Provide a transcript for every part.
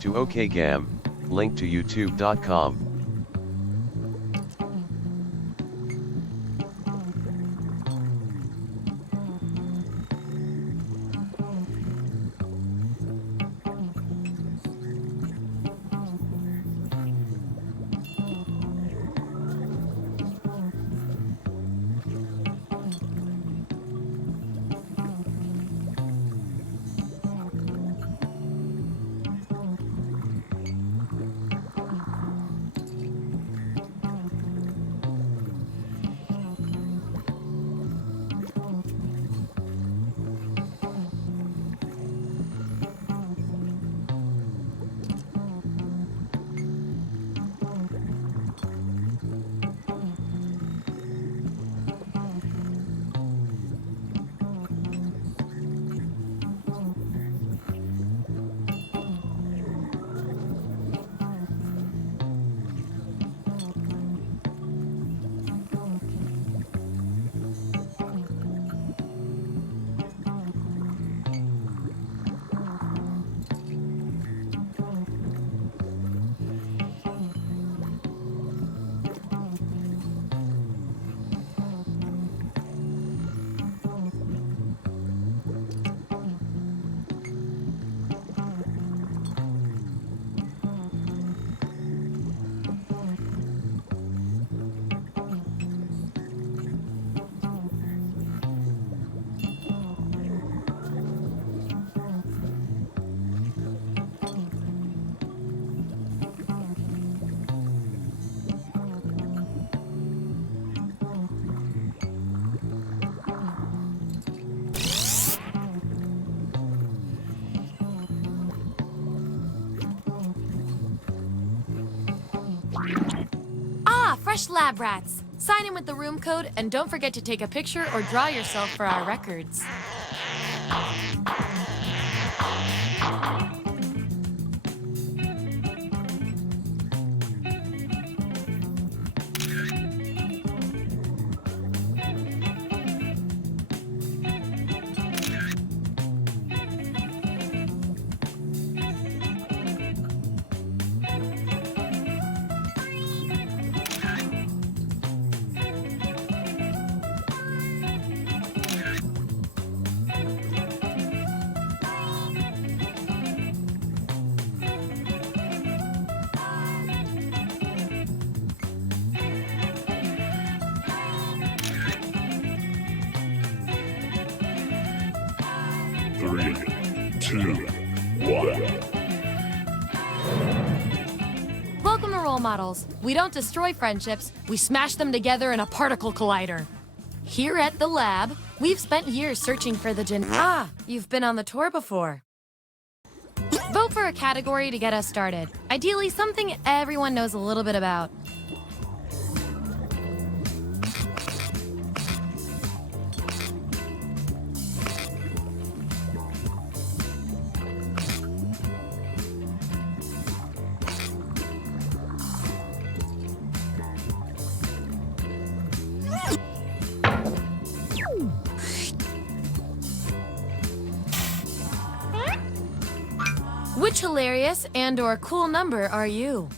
to OKGam, link to youtube.com. Fresh lab rats. Sign in with the room code and don't forget to take a picture or draw yourself for our records. Three, two, one. Welcome to Role Models. We don't destroy friendships, we smash them together in a particle collider. Here at the lab, we've spent years searching for the you've been on the tour before. Vote for a category to get us started. Ideally, something everyone knows a little bit about. Which hilarious and/or cool number are you?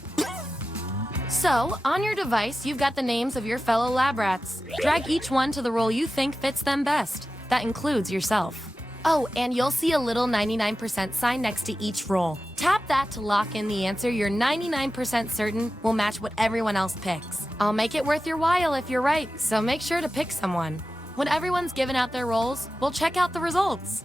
So, on your device, you've got the names of your fellow lab rats. Drag each one to the role you think fits them best. That includes yourself. Oh, and you'll see a little 99% sign next to each role. Tap that to lock in the answer you're 99% certain will match what everyone else picks. I'll make it worth your while if you're right, so make sure to pick someone. When everyone's given out their roles, we'll check out the results.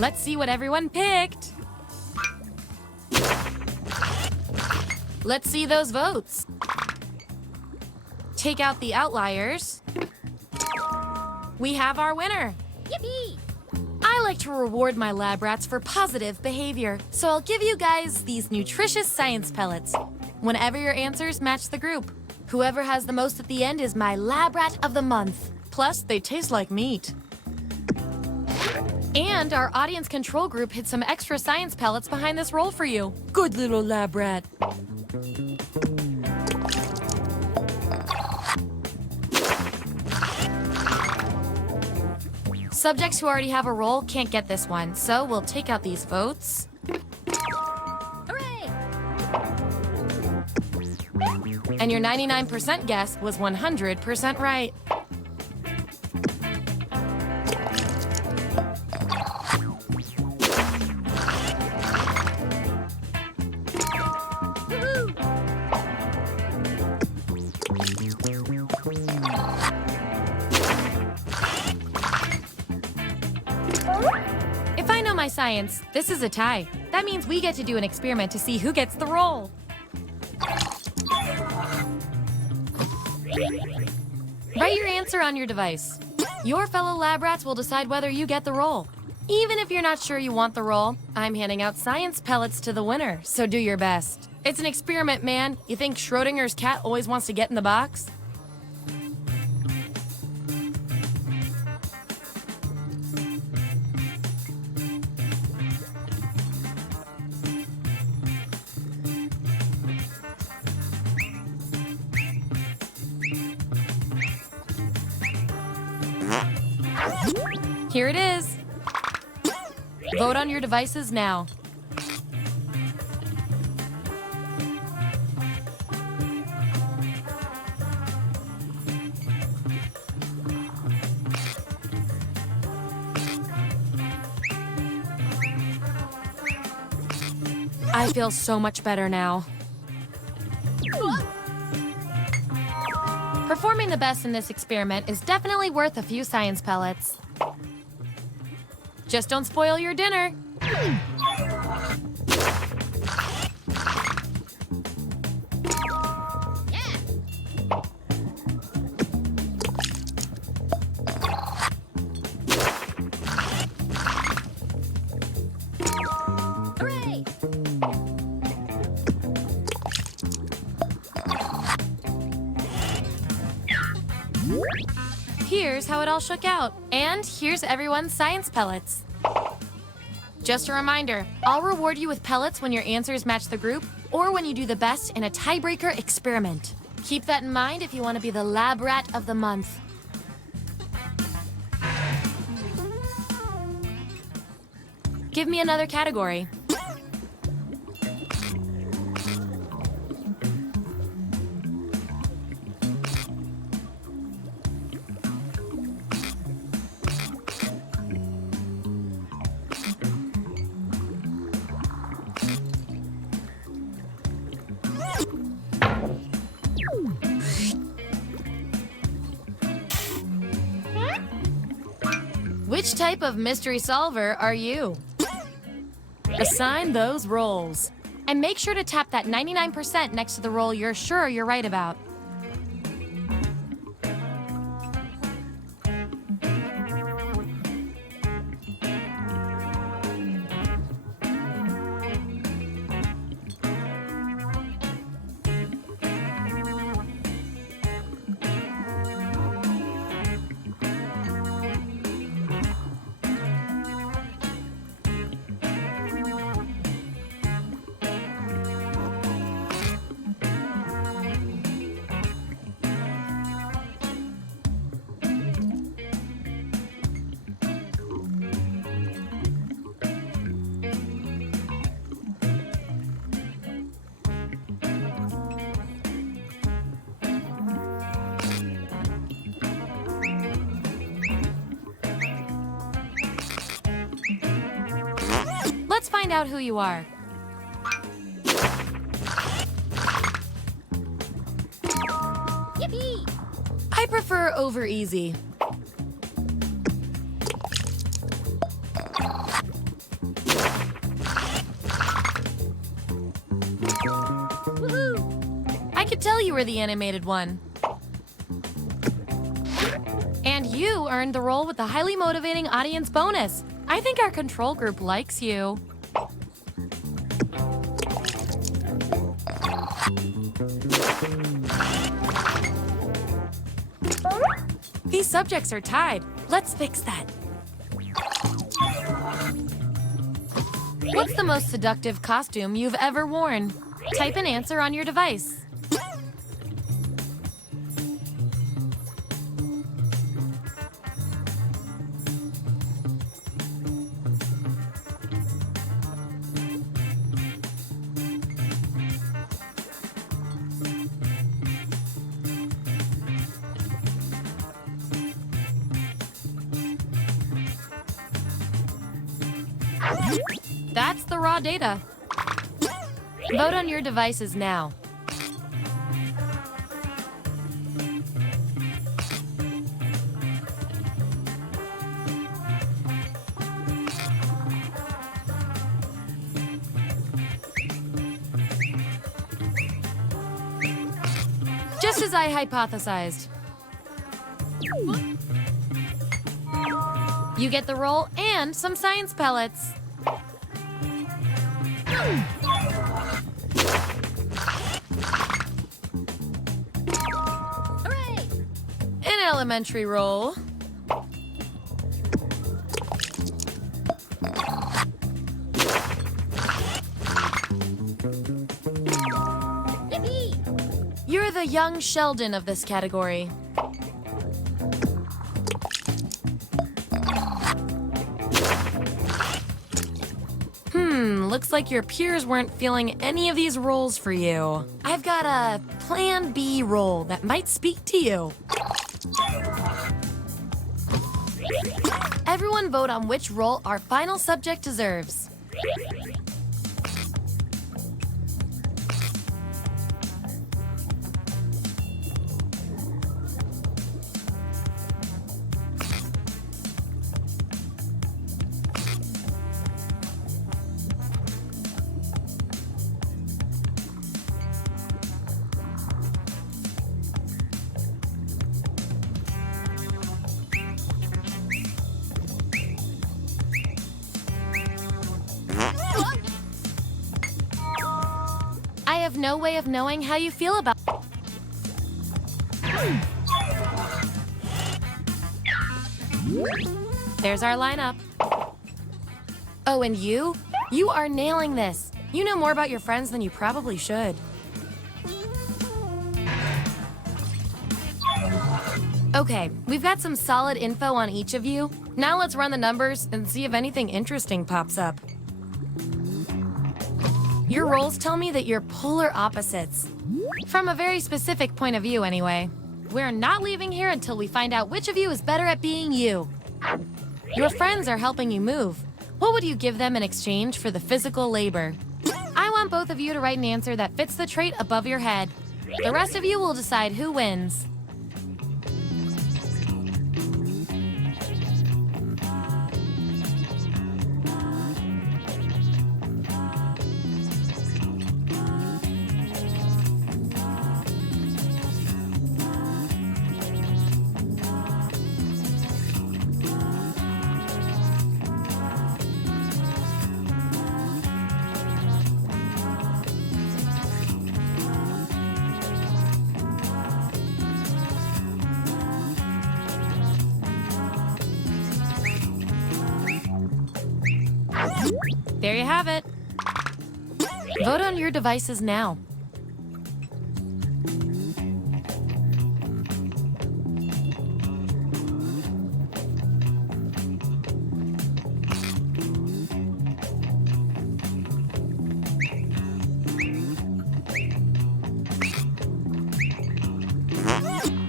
Let's see what everyone picked. Let's see those votes. Take out the outliers. We have our winner. Yippee! I I like to reward my lab rats for positive behavior, so I'll give you guys these nutritious science pellets whenever your answers match the group. Whoever has the most at the end is my lab rat of the month. Plus, they taste like meat. And our audience control group hid some extra science pellets behind this roll for you. Good little lab rat. Subjects who already have a roll can't get this one, so we'll take out these votes. Hooray! And your 99% guess was 100% right. If I know my science, this is a tie. That means we get to do an experiment to see who gets the roll. Write your answer on your device. Your fellow lab rats will decide whether you get the roll. Even if you're not sure you want the roll, I'm handing out science pellets to the winner, so do your best. It's an experiment, man. You think Schrodinger's cat always wants to get in the box? Here it is. Vote on your devices now. I feel so much better now. Performing the best in this experiment is definitely worth a few science pellets. Just don't spoil your dinner. Hooray! Here's how it all shook out. And here's everyone's science pellets. Just a reminder, I'll reward you with pellets when your answers match the group or when you do the best in a tiebreaker experiment. Keep that in mind if you want to be the lab rat of the month. Give me another category. Which type of mystery solver are you? Assign those rolls. And make sure to tap that 99% next to the roll you're sure you're right about. Let's find out who you are. Yippee! I prefer over easy. Woohoo! I could tell you were the animated one. And you earned the role with the highly motivating audience bonus. I think our control group likes you. These subjects are tied. Let's fix that. What's the most seductive costume you've ever worn? Type an answer on your device. That's the raw data. Vote on your devices now. Just as I hypothesized. You get the roll and some science pellets. Hooray! An elementary roll. Yippee! You're the young Sheldon of this category. Looks like your peers weren't feeling any of these roles for you. I've got a Plan B role that might speak to you. Everyone vote on which role our final subject deserves. I have no way of knowing how you feel about. There's our lineup. Oh, and you? You are nailing this. You know more about your friends than you probably should. Okay, we've got some solid info on each of you. Now let's run the numbers and see if anything interesting pops up. Your roles tell me that you're polar opposites. From a very specific point of view, anyway. We're not leaving here until we find out which of you is better at being you. Your friends are helping you move. What would you give them in exchange for the physical labor? I want both of you to write an answer that fits the trait above your head. The rest of you will decide who wins. There you have it. Vote on your devices now.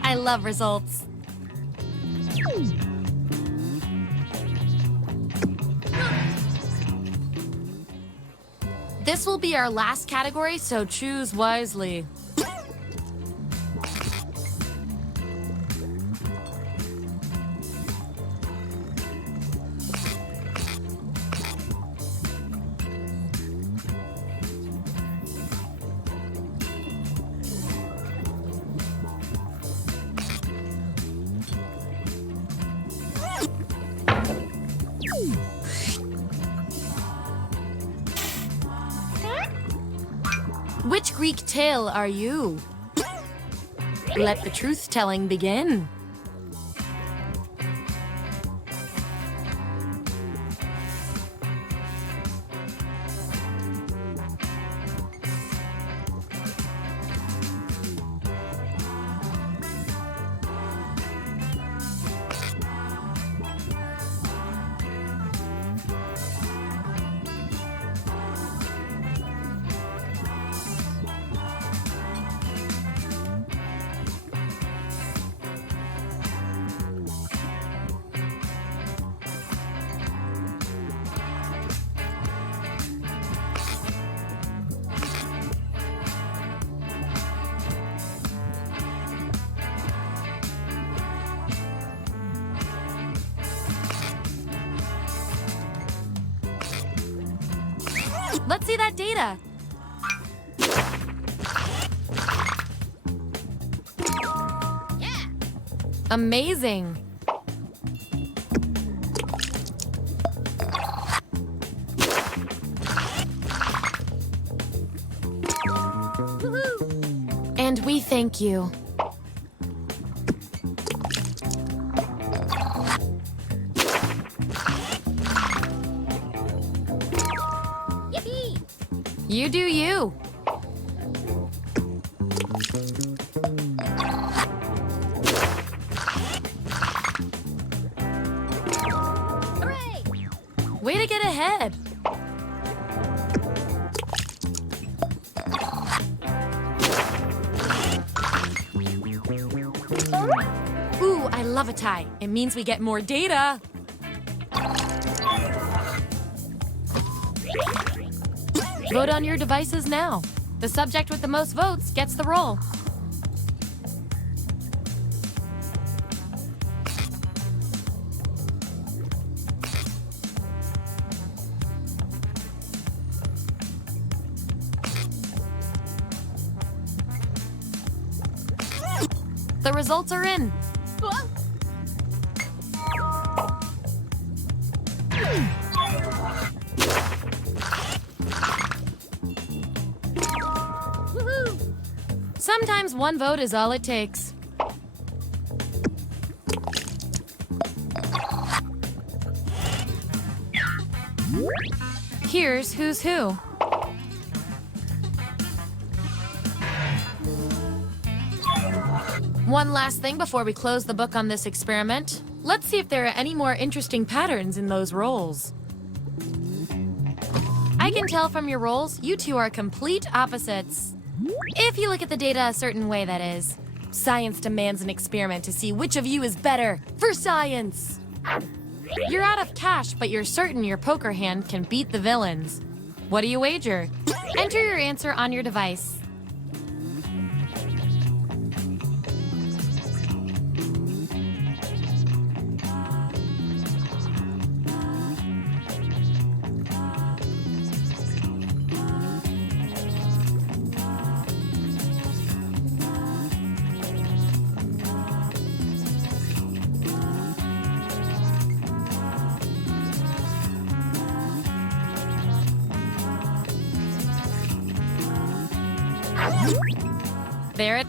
I love results. This will be our last category, so choose wisely. Greek tale are you? Let the truth-telling begin. Let's see that data. Yeah. Amazing. Woohoo! And we thank you. You do you. Hooray! Way to get ahead. Ooh, I love a tie. It means we get more data. Vote on your devices now. The subject with the most votes gets the role. The results are in. Sometimes one vote is all it takes. Here's who's who. One last thing before we close the book on this experiment. Let's see if there are any more interesting patterns in those roles. I can tell from your roles, you two are complete opposites. If you look at the data a certain way, that is. Science demands an experiment to see which of you is better for science. You're out of cash, but you're certain your poker hand can beat the villains. What do you wager? Enter your answer on your device. There it.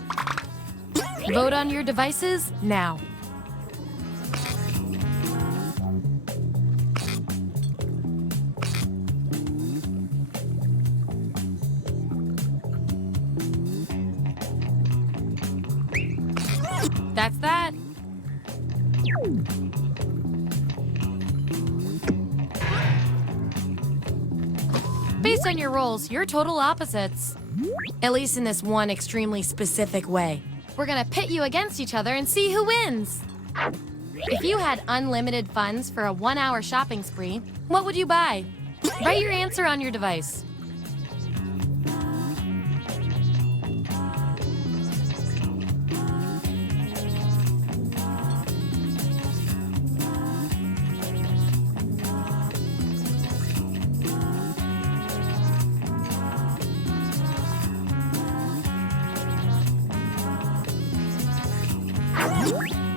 Vote on your devices now. That's that. Based on your roles, you're total opposites. At least in this one extremely specific way. We're gonna pit you against each other and see who wins. If you had unlimited funds for a 1-hour shopping spree, what would you buy? Write your answer on your device.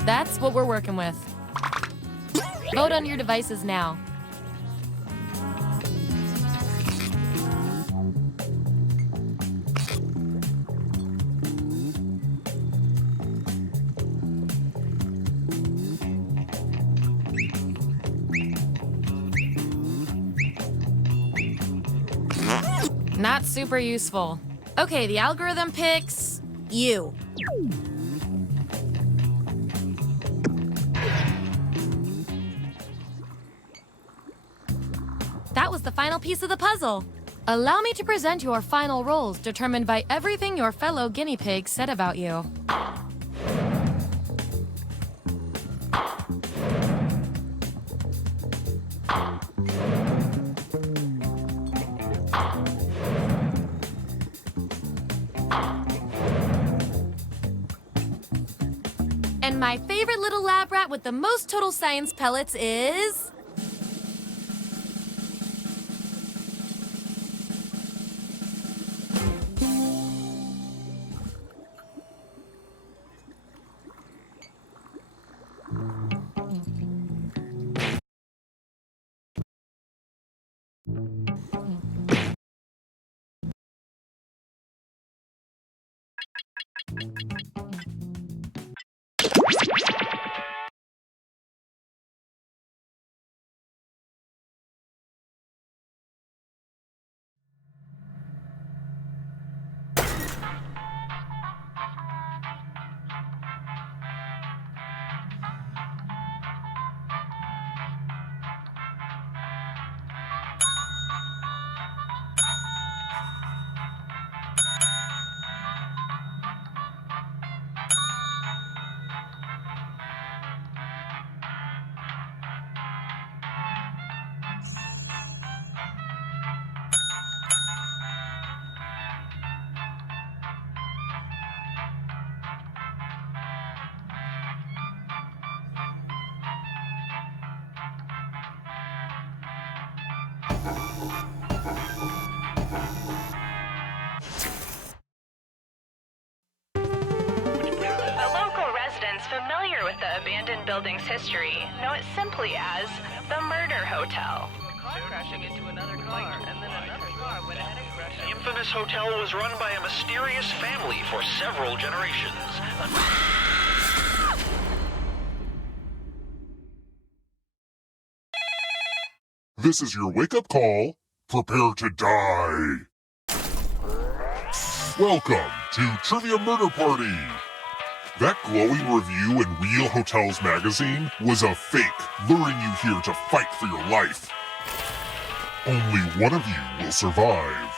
That's what we're working with. Vote on your devices now. Not super useful. Okay, the algorithm picks you. That was the final piece of the puzzle. Allow me to present your final roles determined by everything your fellow guinea pigs said about you. And my favorite little lab rat with the most total science pellets is... The local residents familiar with the abandoned building's history know it simply as the Murder Hotel. The infamous hotel was run by a mysterious family for several generations. This is your wake-up call. Prepare to die. Welcome to Trivia Murder Party. That glowing review in Real Hotels magazine was a fake, luring you here to fight for your life. Only one of you will survive.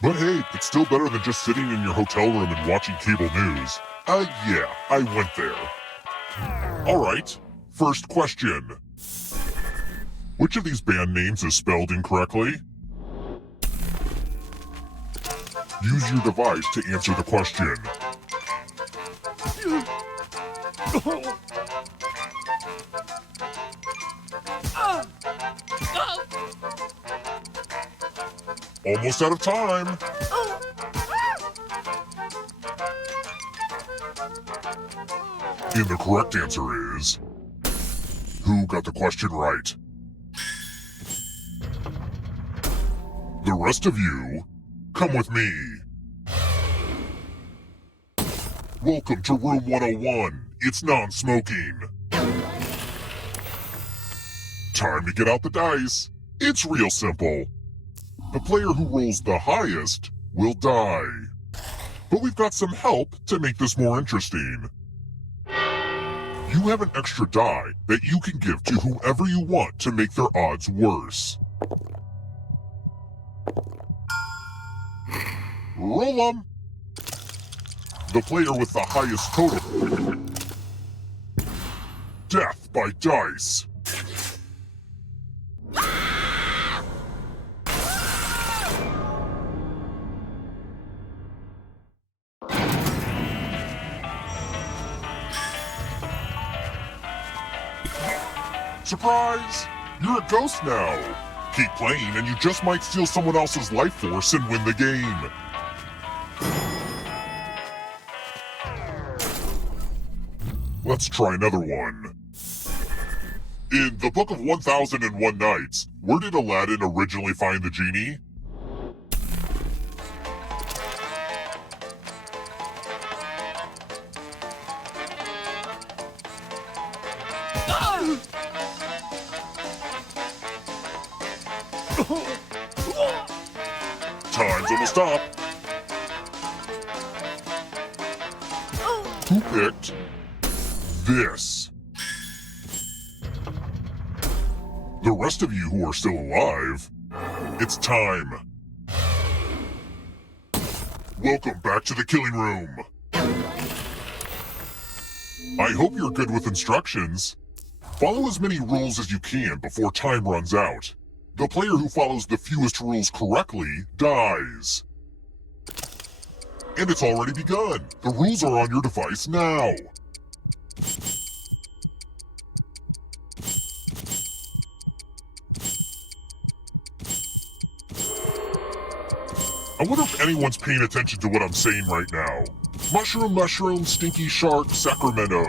But hey, it's still better than just sitting in your hotel room and watching cable news. Yeah, I went there. Alright, first question. Which of these band names is spelled incorrectly? Use your device to answer the question. Almost out of time. And the correct answer is... Who got the question right? The rest of you, come with me. Welcome to room 101. It's non-smoking. Time to get out the dice. It's real simple. The player who rolls the highest will die. But we've got some help to make this more interesting. You have an extra die that you can give to whoever you want to make their odds worse. Roll them! The player with the highest total. Death by dice. Surprise! You're a ghost now. Keep playing and you just might steal someone else's life force and win the game. Let's try another one. In the Book of 1001 Nights, where did Aladdin originally find the genie? Time's Time's almost up. Who picked this? The rest of you who are still alive, it's time. Welcome back to the killing room. I hope you're good with instructions. Follow as many rules as you can before time runs out. The player who follows the fewest rules correctly dies. And it's already begun. The rules are on your device now. I wonder if anyone's paying attention to what I'm saying right now. Mushroom, mushroom, stinky shark, Sacramento.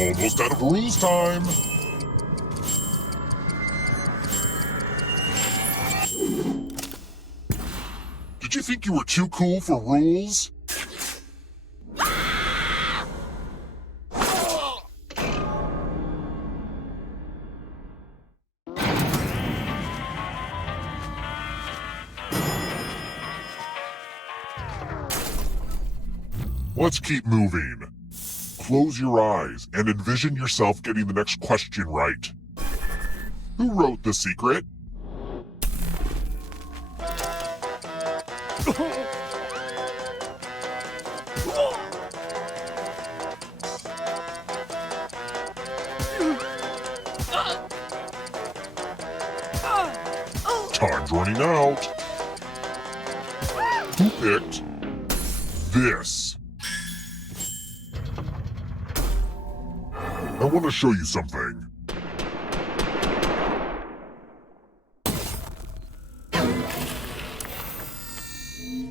Almost out of rules time. Did you think you were too cool for rules? Let's keep moving. Close your eyes and envision yourself getting the next question right. Who wrote The Secret? Time's running out. Who picked this? I want to show you something.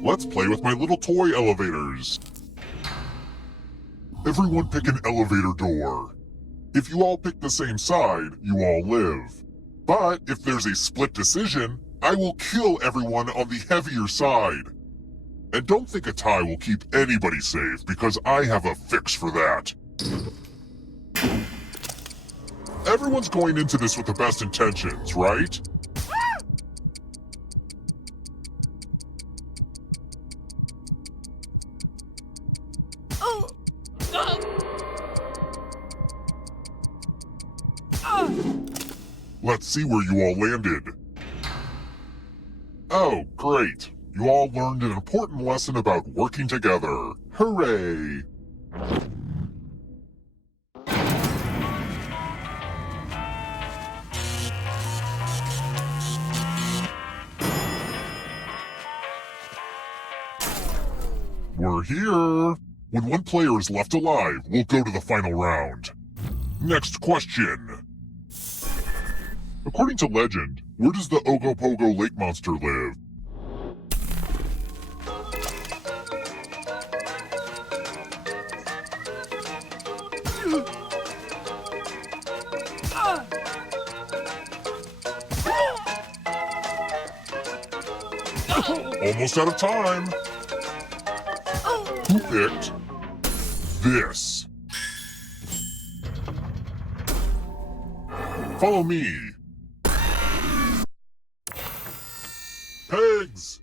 Let's play with my little toy elevators. Everyone pick an elevator door. If you all pick the same side, you all live. But if there's a split decision, I will kill everyone on the heavier side. And don't think a tie will keep anybody safe, because I have a fix for that. Everyone's going into this with the best intentions, right? Let's see where you all landed. Oh, great. You all learned an important lesson about working together. Hooray! We're here. When one player is left alive, we'll go to the final round. Next question. According to legend, where does the Ogopogo lake monster live? Almost out of time. Who picked this? Follow me. Pegs!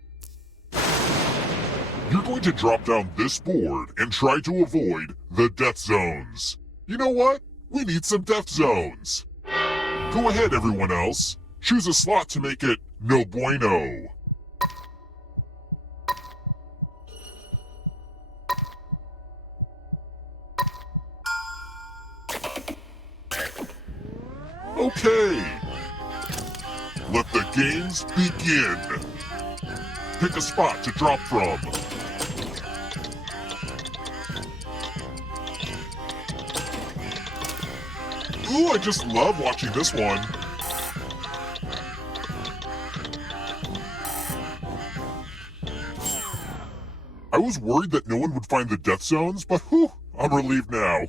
You're going to drop down this board and try to avoid the death zones. You know what? We need some death zones. Go ahead, everyone else. Choose a slot to make it no bueno. Okay. Let the games begin. Pick a spot to drop from. Ooh, I just love watching this one. I was worried that no one would find the death zones, but whew, I'm relieved now.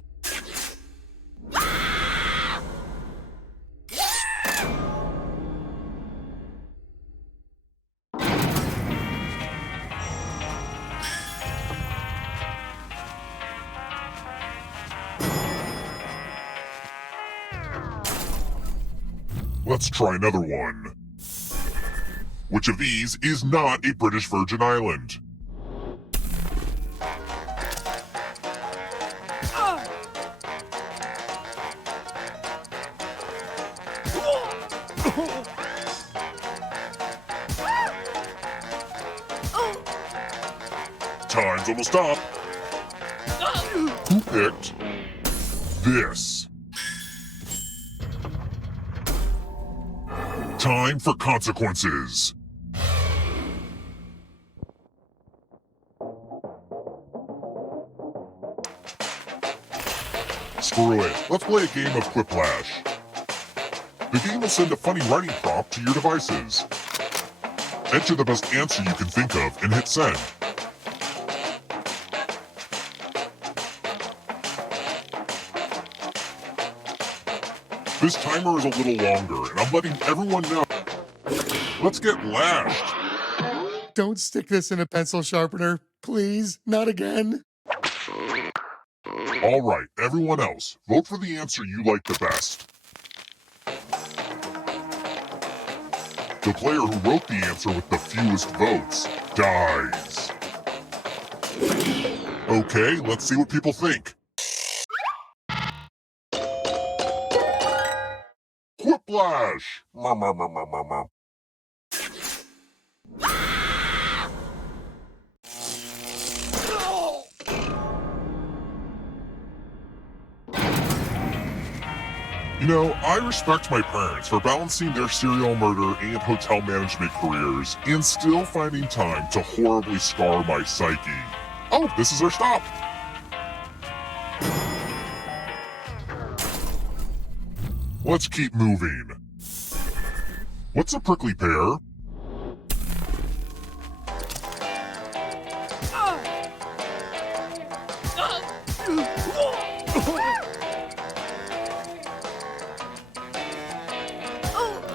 Let's try another one. Which of these is not a British Virgin Island? Time's almost up. Who picked this? Time for consequences. Screw it. Let's play a game of Quiplash. The game will send a funny writing prompt to your devices. Enter the best answer you can think of and hit send. This timer is a little longer, and I'm letting everyone know. Let's get lashed. Don't stick this in a pencil sharpener. Please, not again. All right, everyone else, vote for the answer you like the best. The player who wrote the answer with the fewest votes dies. Okay, let's see what people think. Quiplash! You know, I respect my parents for balancing their serial murder and hotel management careers and still finding time to horribly scar my psyche. Oh, this is our stop. Let's keep moving. What's a prickly pear?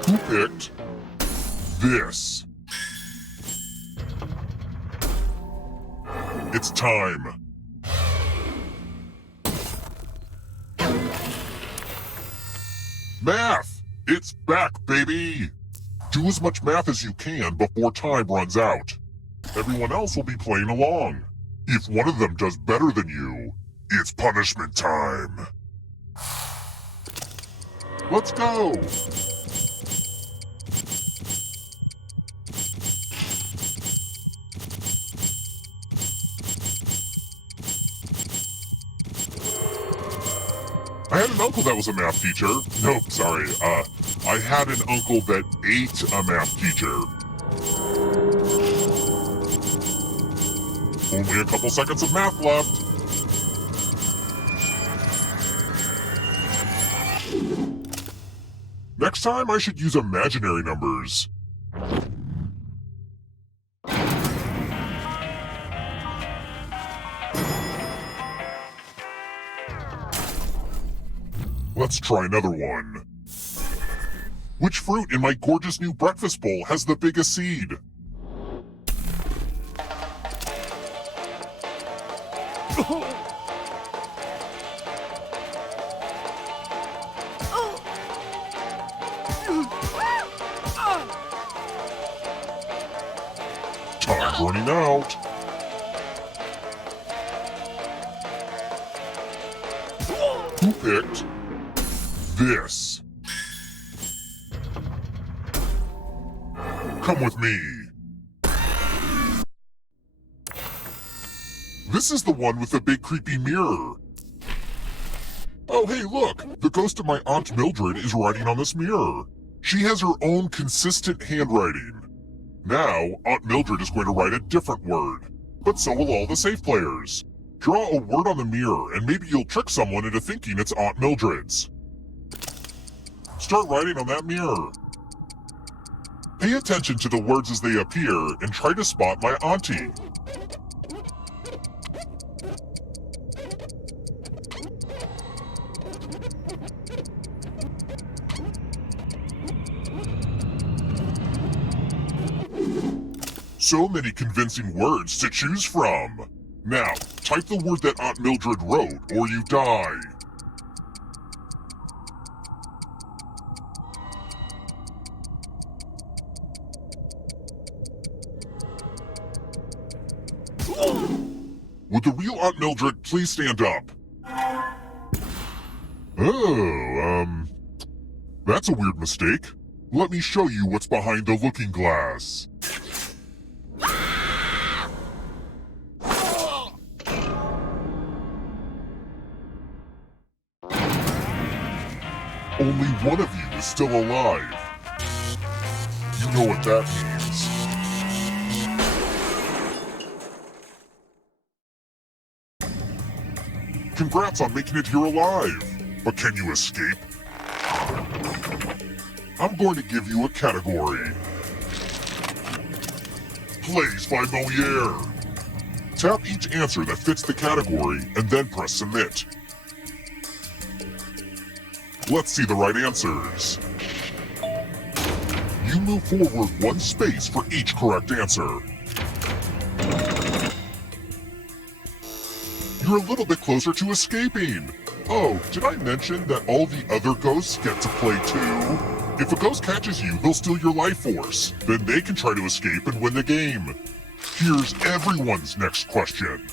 Who picked this? It's time. Math! It's back, baby! Do as much math as you can before time runs out. Everyone else will be playing along. If one of them does better than you, it's punishment time. Let's go! I had an uncle that was a math teacher. Nope, sorry. I had an uncle that ate a math teacher. Only a couple seconds of math left. Next time I should use imaginary numbers. Let's try another one. Which fruit in my gorgeous new breakfast bowl has the biggest seed? Time's running out. Who picked this? Come with me. This is the one with the big creepy mirror. Oh, hey, look! The ghost of my Aunt Mildred is writing on this mirror. She has her own consistent handwriting. Now, Aunt Mildred is going to write a different word. But so will all the safe players. Draw a word on the mirror, and maybe you'll trick someone into thinking it's Aunt Mildred's. Start writing on that mirror. Pay attention to the words as they appear and try to spot my auntie. So many convincing words to choose from. Now, type the word that Aunt Mildred wrote, or you die. Would the real Aunt Mildred please stand up? Oh, that's a weird mistake. Let me show you what's behind the looking glass. Only one of you is still alive. You know what that means. Congrats on making it here alive. But can you escape? I'm going to give you a category. Plays by Moliere. Tap each answer that fits the category and then press submit. Let's see the right answers. You move forward one space for each correct answer. You're a little bit closer to escaping. Oh, did I mention that all the other ghosts get to play too? If a ghost catches you, they'll steal your life force. Then they can try to escape and win the game. Here's everyone's next question.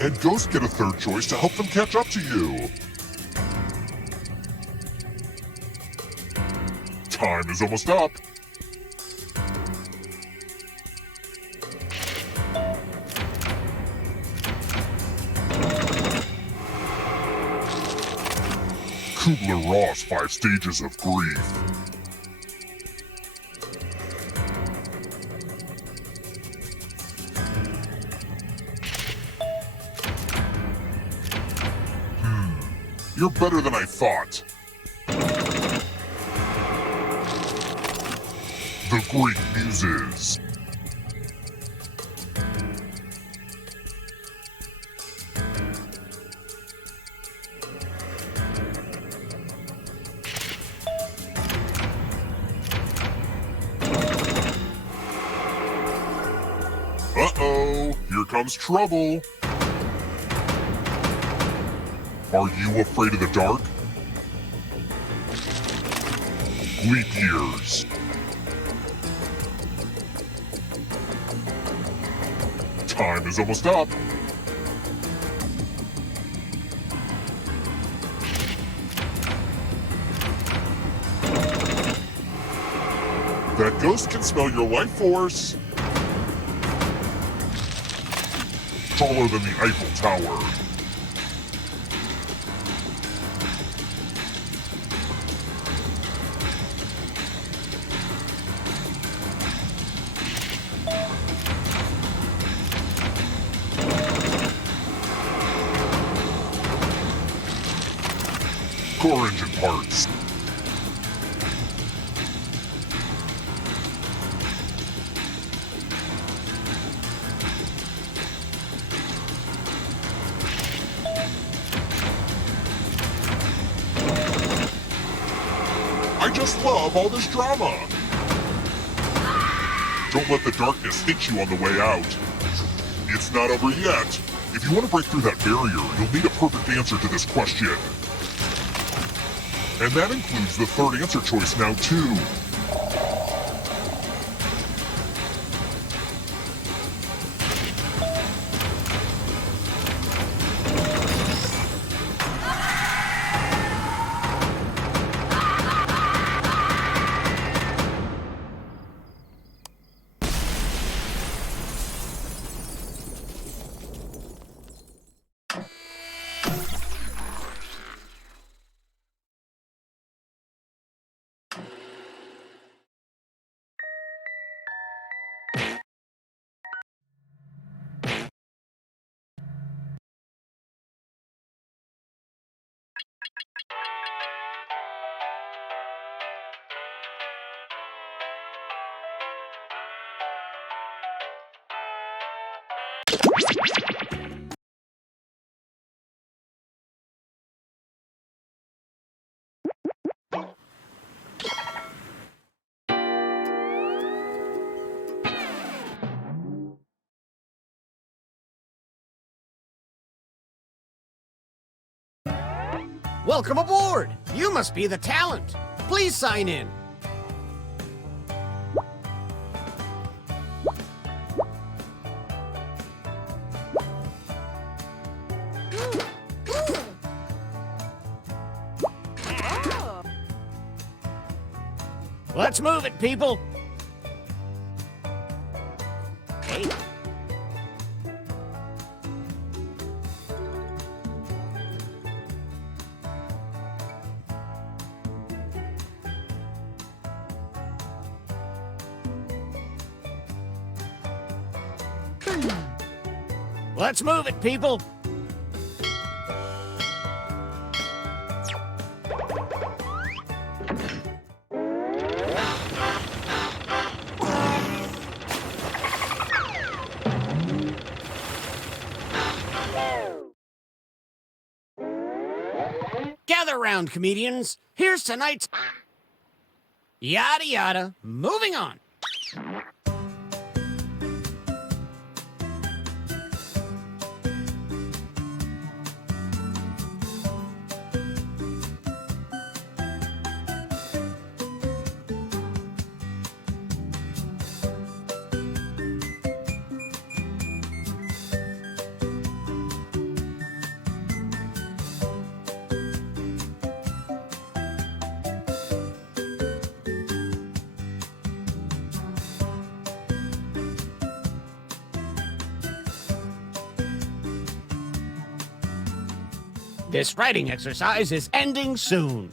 And ghosts get a third choice to help them catch up to you. Time is almost up. Kubler-Ross 5 Stages of Grief. You're better than I thought. The Greek Muses. Uh-oh, here comes trouble. Are you afraid of the dark? Leap years. Time is almost up. That ghost can smell your life force. Taller than the Eiffel Tower. Core engine parts. I just love all this drama. Don't let the darkness hit you on the way out. It's not over yet. If you want to break through that barrier, you'll need a perfect answer to this question. And that includes the third answer choice now, too. Welcome aboard! You must be the talent. Please sign in. Let's move it, people. Hey. Let's move it, people. Gather round, comedians. Here's tonight's yada yada. Moving on. This writing exercise is ending soon.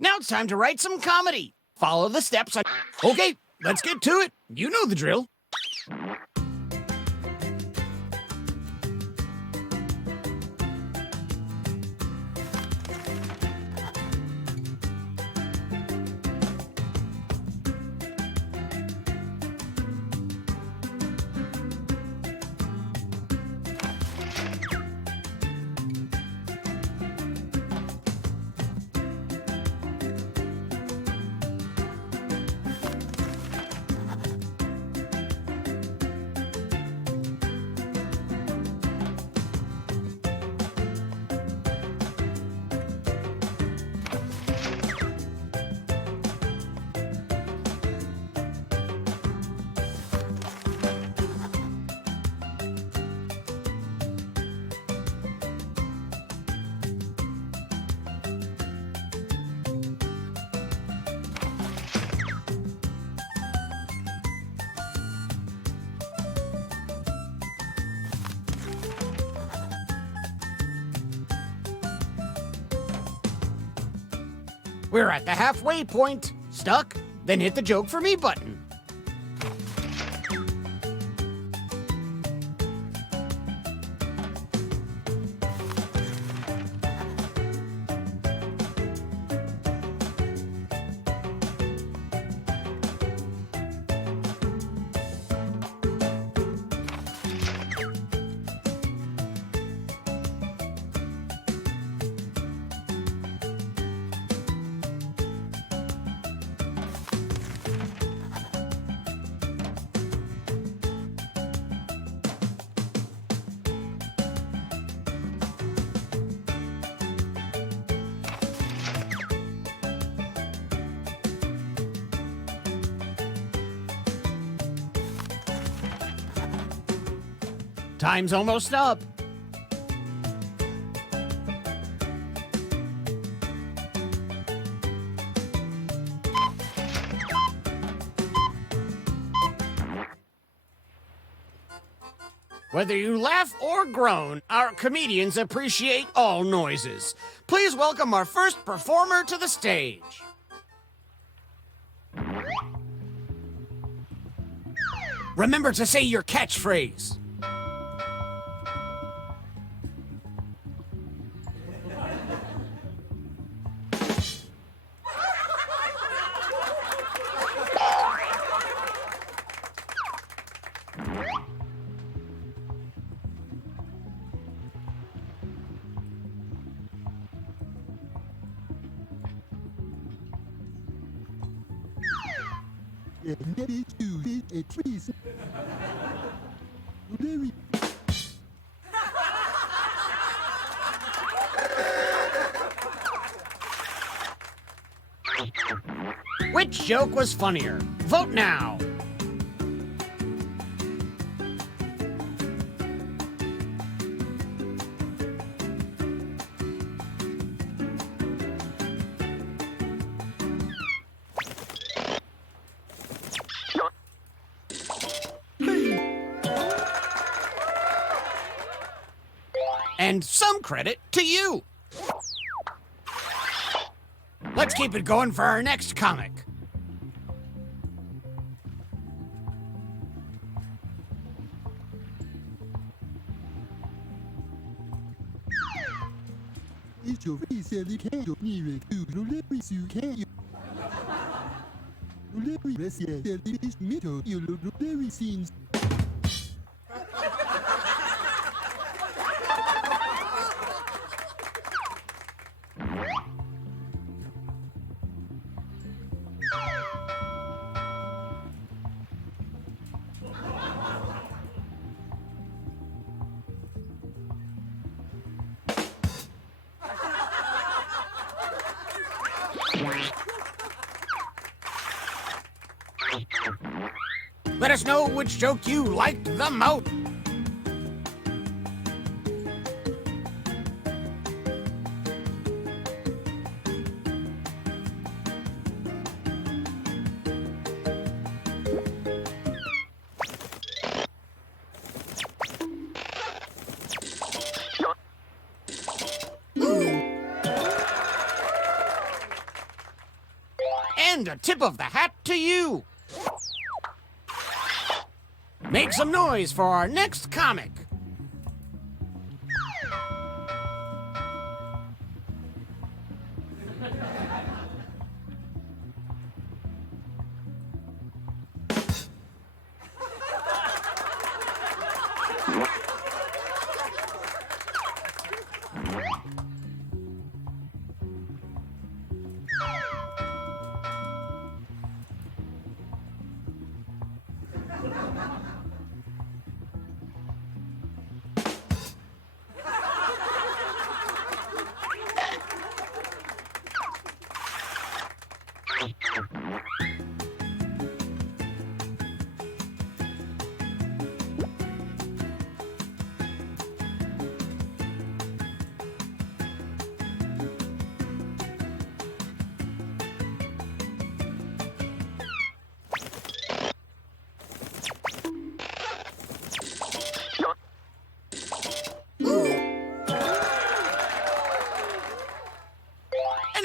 Now it's time to write some comedy. Follow the steps. Okay, let's get to it. You know the drill. We're at the halfway point. Stuck? Then hit the joke for me button. Time's almost up. Whether you laugh or groan, our comedians appreciate all noises. Please welcome our first performer to the stage. Remember to say your catchphrase. Which joke was funnier? Vote now. and some credit to you. Let's keep it going for our next comic. Let us know which joke you liked the most. And a tip of the hat to you. Make some noise for our next comic.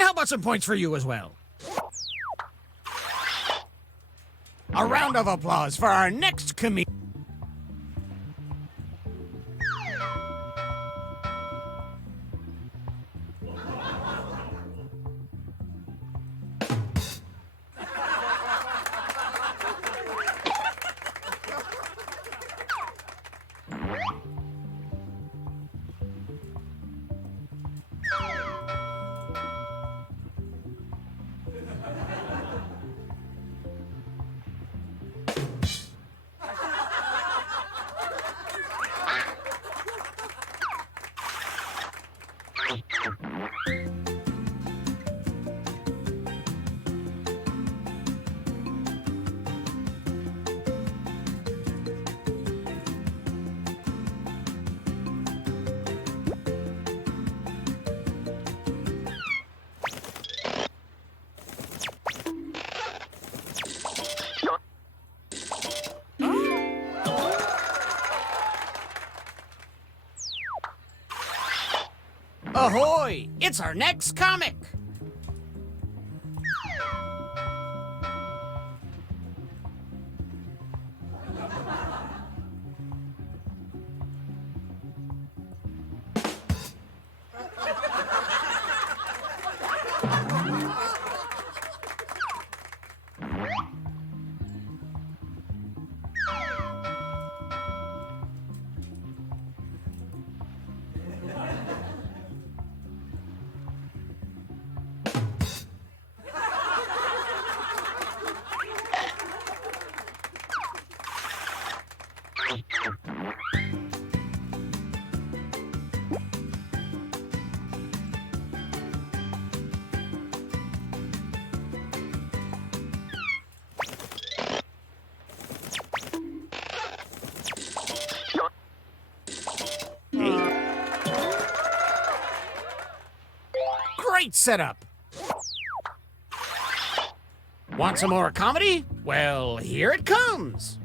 How about some points for you as well? A round of applause for our next comedian. Ahoy! It's our next comic! Great setup! Want some more comedy? Well, here it comes!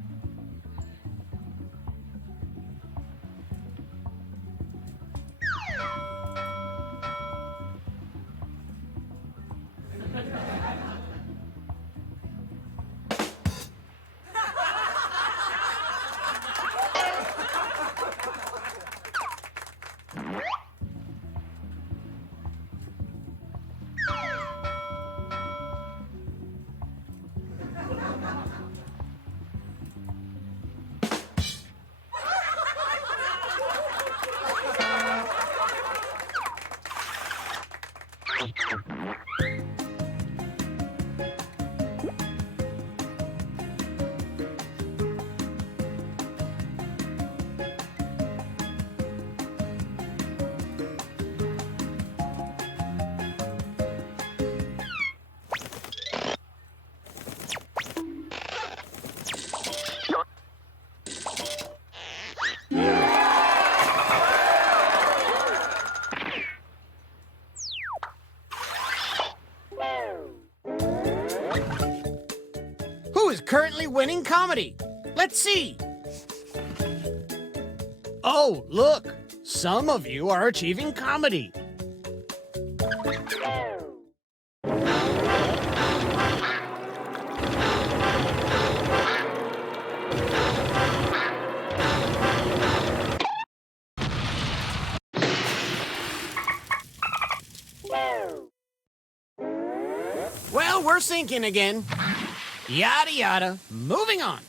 Who is currently winning comedy? Let's see. Oh, look. Some of you are achieving comedy. Well, we're sinking again. Yada yada. Moving on.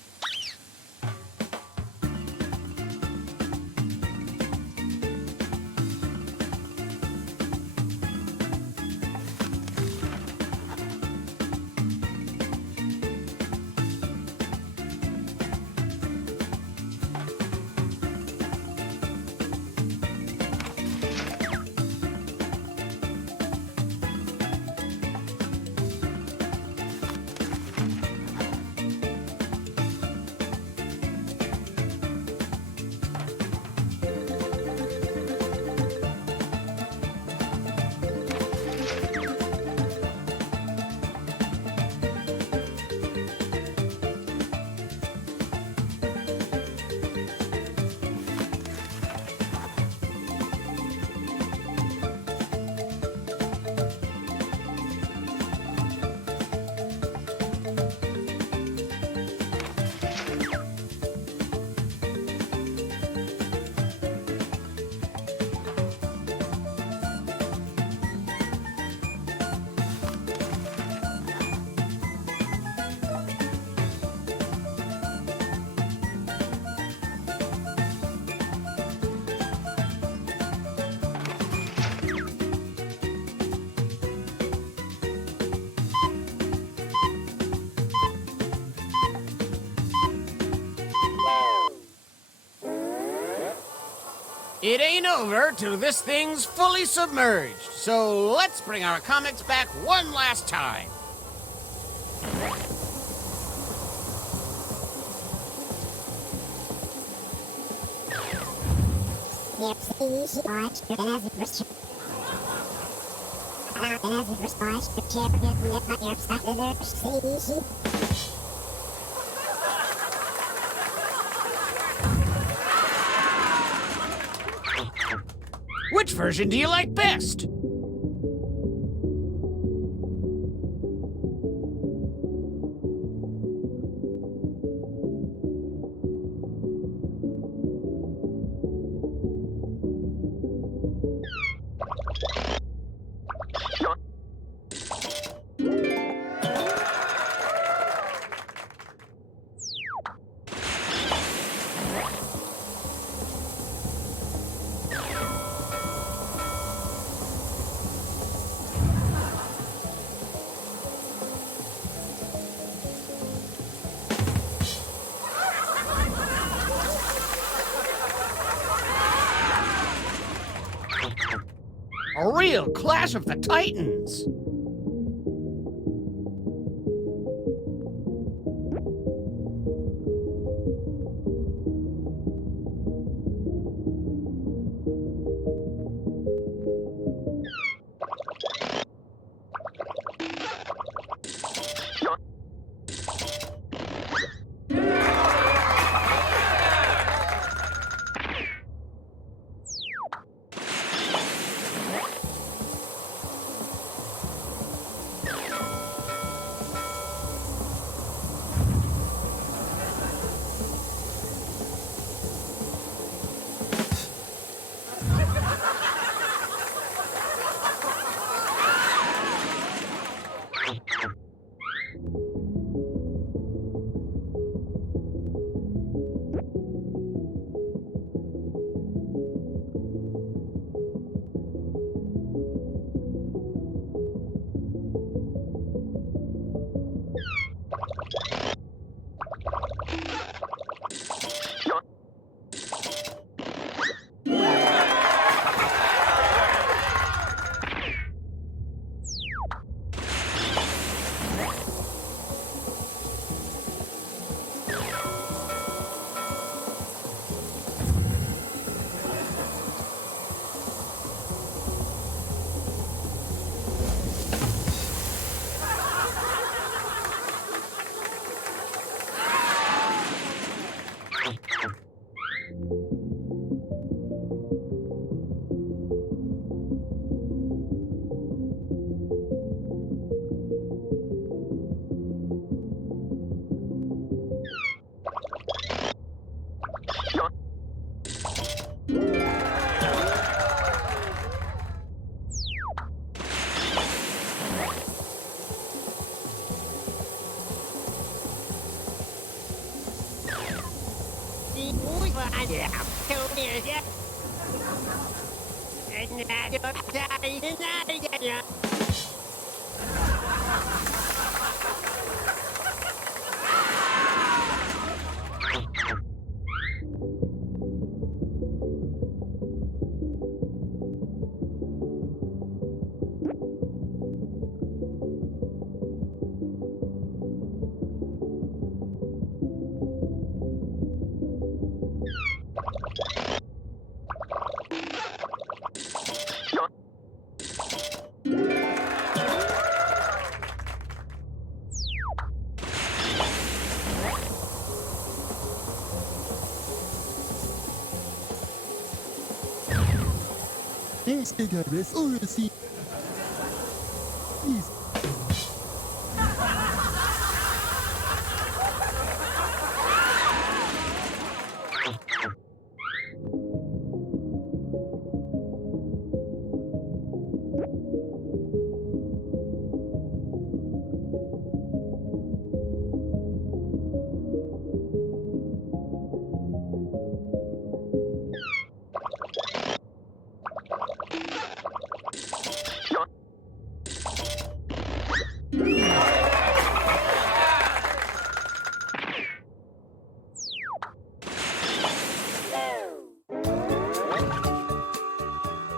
It ain't over till this thing's fully submerged. So let's bring our comics back one last time. Which version do you like best? A real clash of the titans.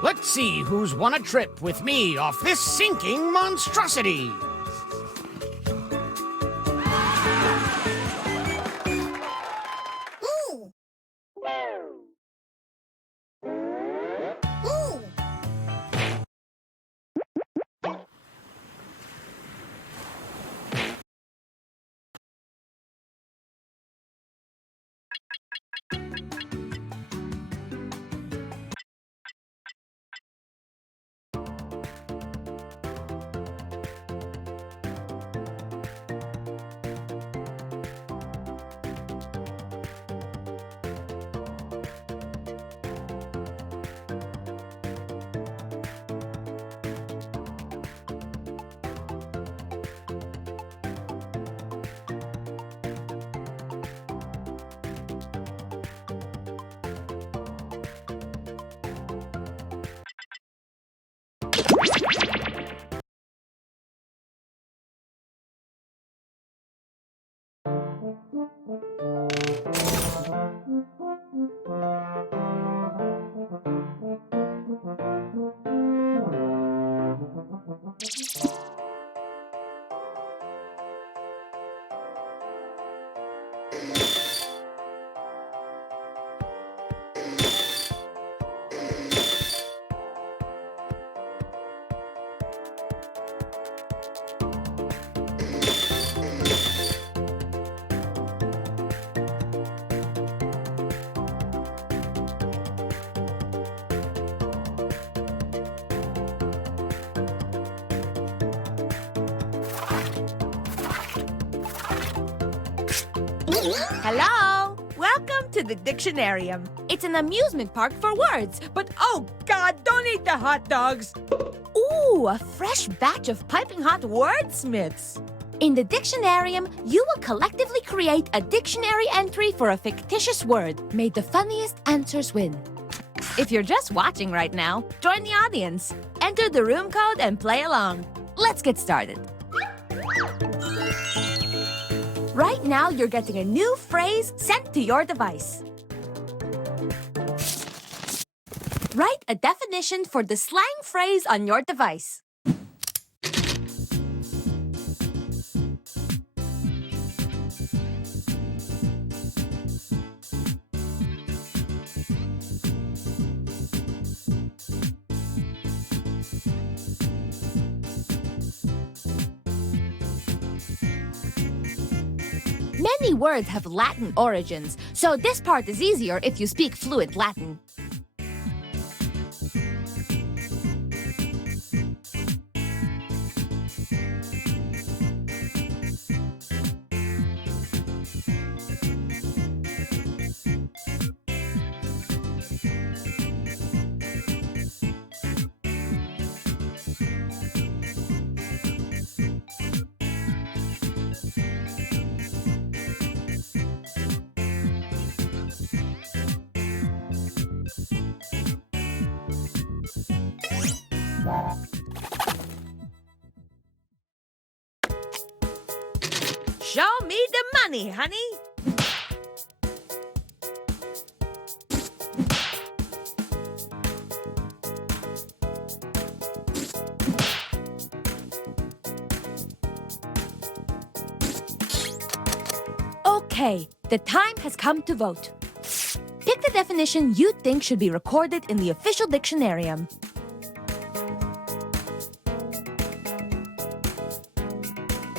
Let's see who's won a trip with me off this sinking monstrosity. Hello! Welcome to the Dictionarium. It's an amusement park for words, but oh God, don't eat the hot dogs! Ooh, a fresh batch of piping hot wordsmiths. In the Dictionarium, you will collectively create a dictionary entry for a fictitious word. May the funniest answers win. If you're just watching right now, join the audience. Enter the room code and play along. Let's get started. Right now, you're getting a new phrase sent to your device. Write a definition for the slang phrase on your device. Many words have Latin origins, so this part is easier if you speak fluent Latin. Show me the money, honey. Okay, the time has come to vote. Pick the definition you think should be recorded in the official dictionarium.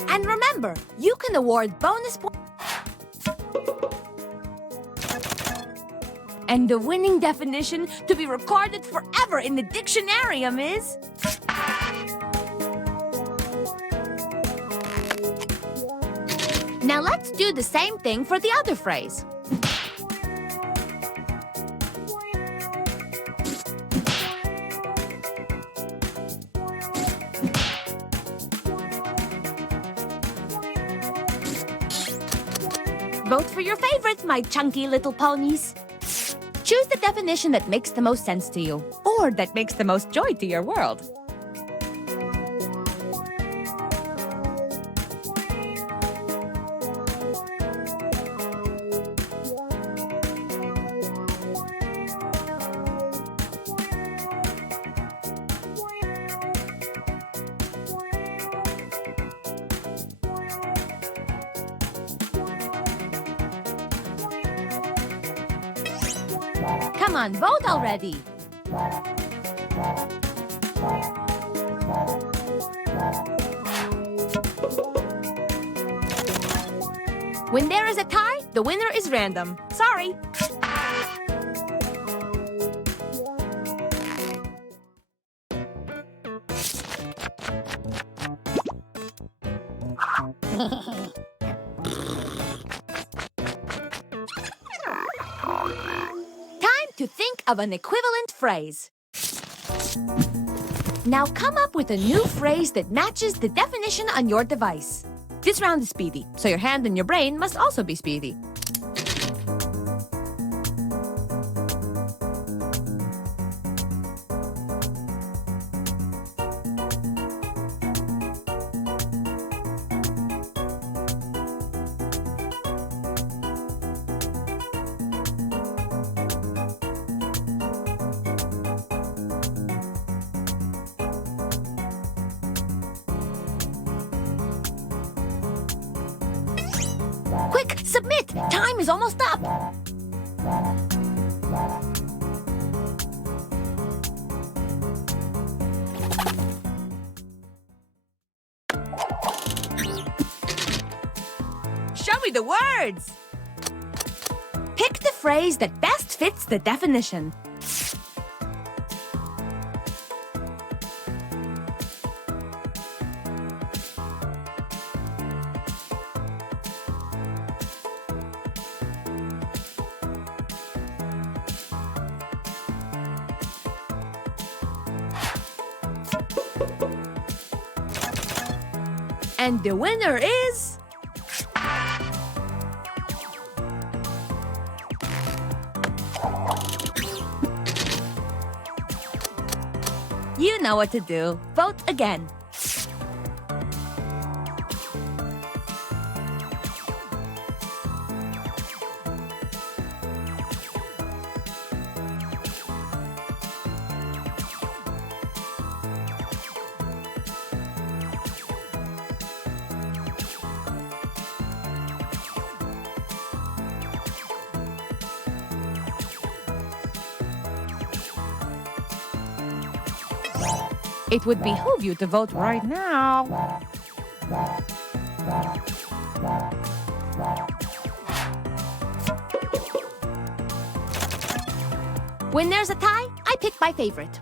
And remember, you can award bonus points. And the winning definition to be recorded forever in the dictionarium is... Now let's do the same thing for the other phrase. Vote for your favorite, my chunky little ponies. Choose the definition that makes the most sense to you, or that makes the most joy to your world. Come on, vote already! When there is a tie, the winner is random. Sorry! To think of an equivalent phrase. Now come up with a new phrase that matches the definition on your device. This round is speedy, so your hand and your brain must also be speedy. Quick, submit! Time is almost up! Show me the words! Pick the phrase that best fits the definition. And the winner is... You know what to do. Vote again. It would behoove you to vote right now. When there's a tie, I pick my favorite.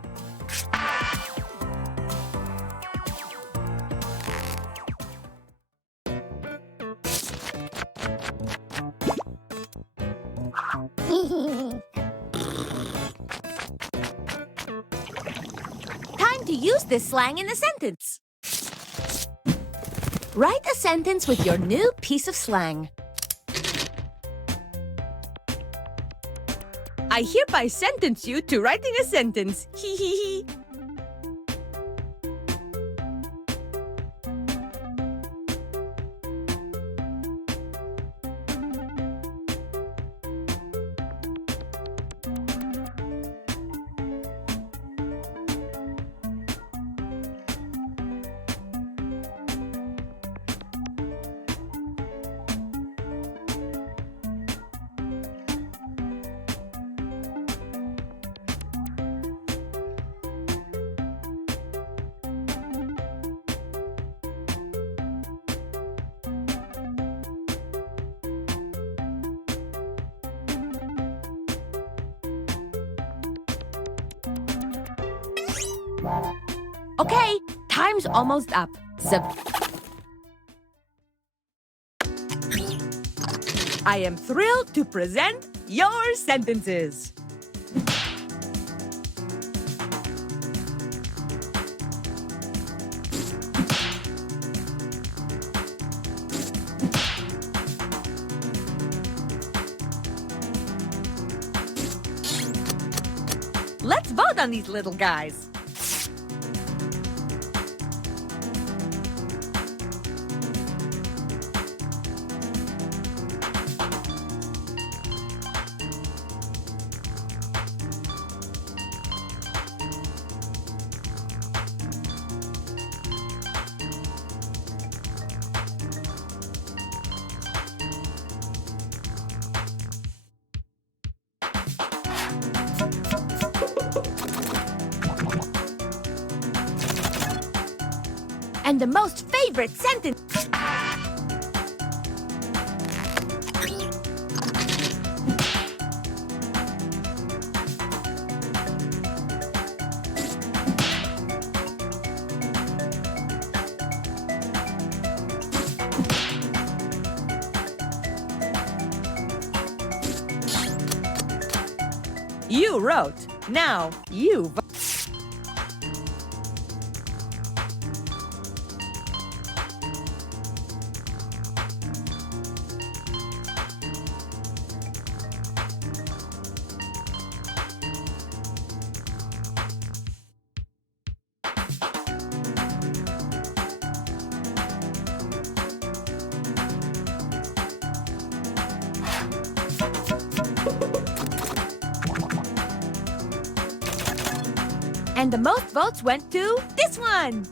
Time to use this slang in a sentence. Write a sentence with your new piece of slang. I hereby sentence you to writing a sentence. Hee hee hee. Okay, time's almost up. I am thrilled to present your sentences. Let's vote on these little guys. And the most favorite sentence. You wrote. Now you vote. And the most votes went to this one.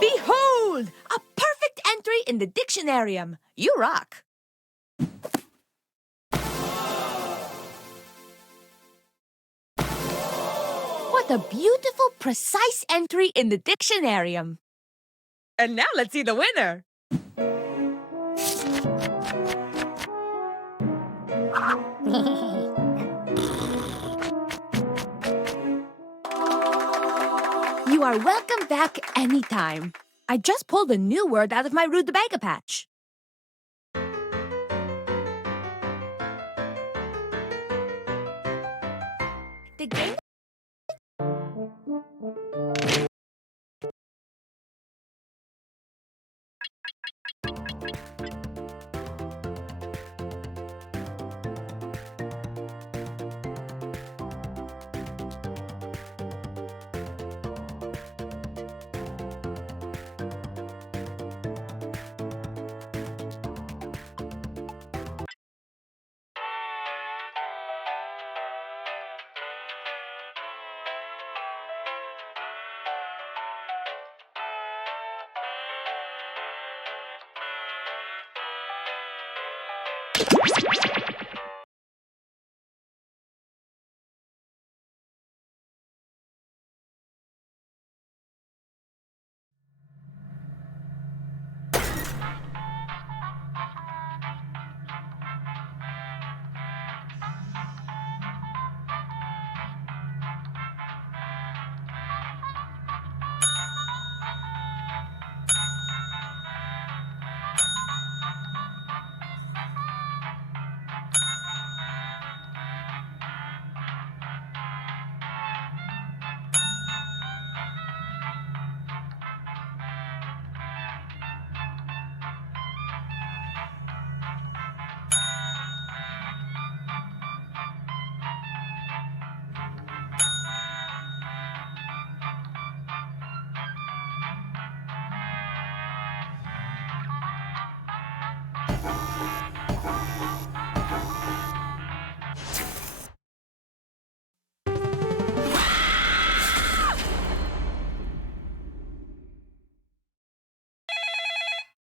Behold! A perfect entry in the dictionarium. You rock. What a beautiful, precise entry in the dictionarium. And now let's see the winner. You are welcome back anytime. I just pulled a new word out of my rutabaga patch. The game.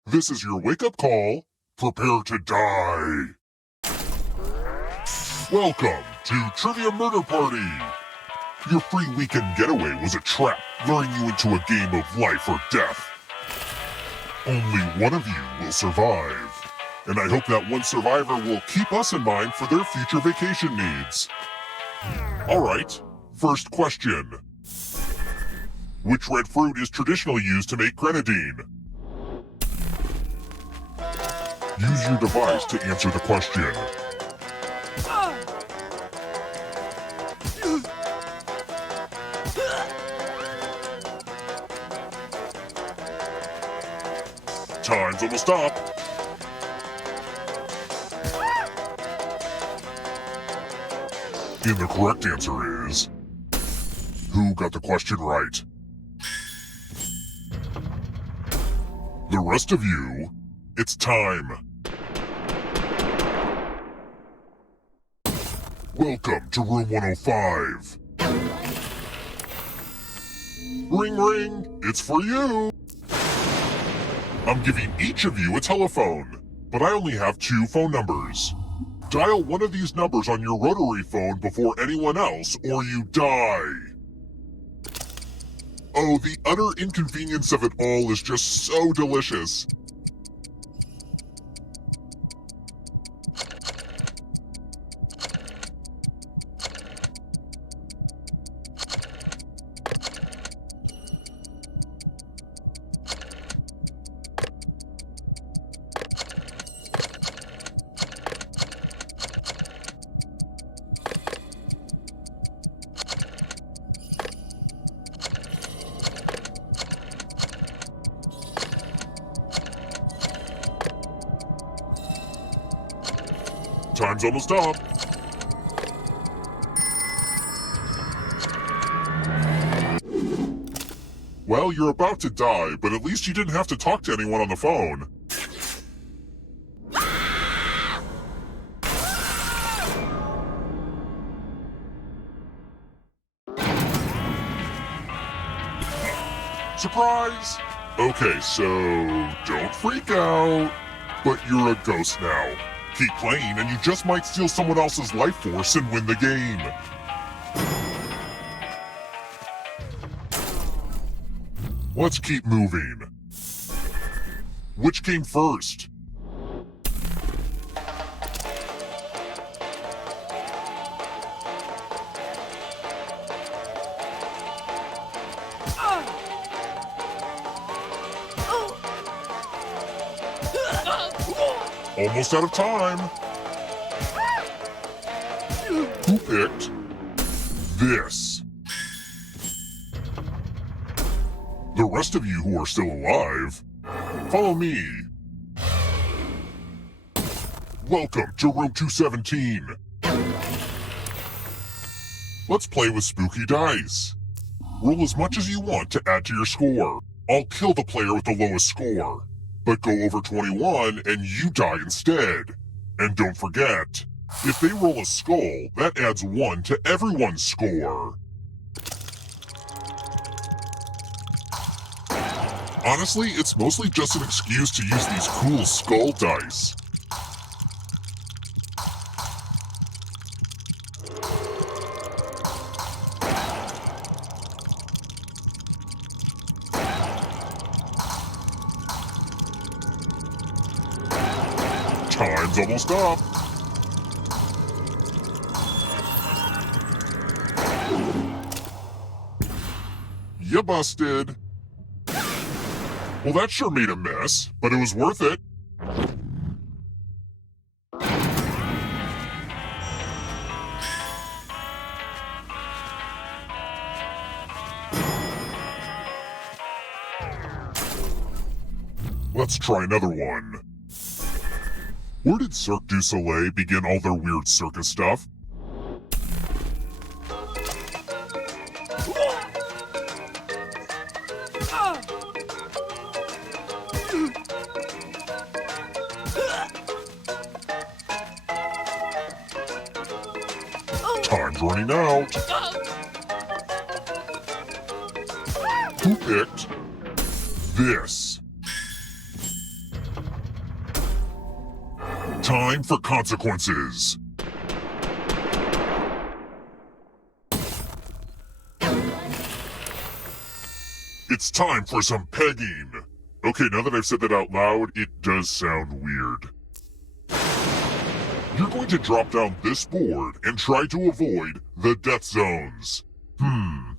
This is your wake-up call. Prepare to die. Welcome to Trivia Murder Party. Your free weekend getaway was a trap, luring you into a game of life or death. Only one of you will survive. And I hope that one survivor will keep us in mind for their future vacation needs. All right, first question. Which red fruit is traditionally used to make grenadine? Use your device to answer the question. Time's almost up. And the correct answer is... Who got the question right? The rest of you, it's time. Welcome to room 105. Ring ring, it's for you. I'm giving each of you a telephone, but I only have 2 phone numbers. Dial one of these numbers on your rotary phone before anyone else, or you die. Oh, the utter inconvenience of it all is just so delicious. Time's almost up. Well, you're about to die, but at least you didn't have to talk to anyone on the phone. Surprise! Okay, so don't freak out. But you're a ghost now. Keep playing and you just might steal someone else's life force and win the game. Let's keep moving. Which came first? Almost out of time. Who picked this? The rest of you who are still alive, follow me. Welcome to room 217. Let's play with spooky dice. Roll as much as you want to add to your score. I'll kill the player with the lowest score. But go over 21 and you die instead. And don't forget, if they roll a skull, that adds 1 to everyone's score. Honestly, it's mostly just an excuse to use these cool skull dice. Time's almost up. You busted. Well, that sure made a mess, but it was worth it. Let's try another one. Where did Cirque du Soleil begin all their weird circus stuff? Time's running out. Who picked this? Time for consequences. It's time for some pegging. Okay, now that I've said that out loud, it does sound weird. You're going to drop down this board and try to avoid the death zones.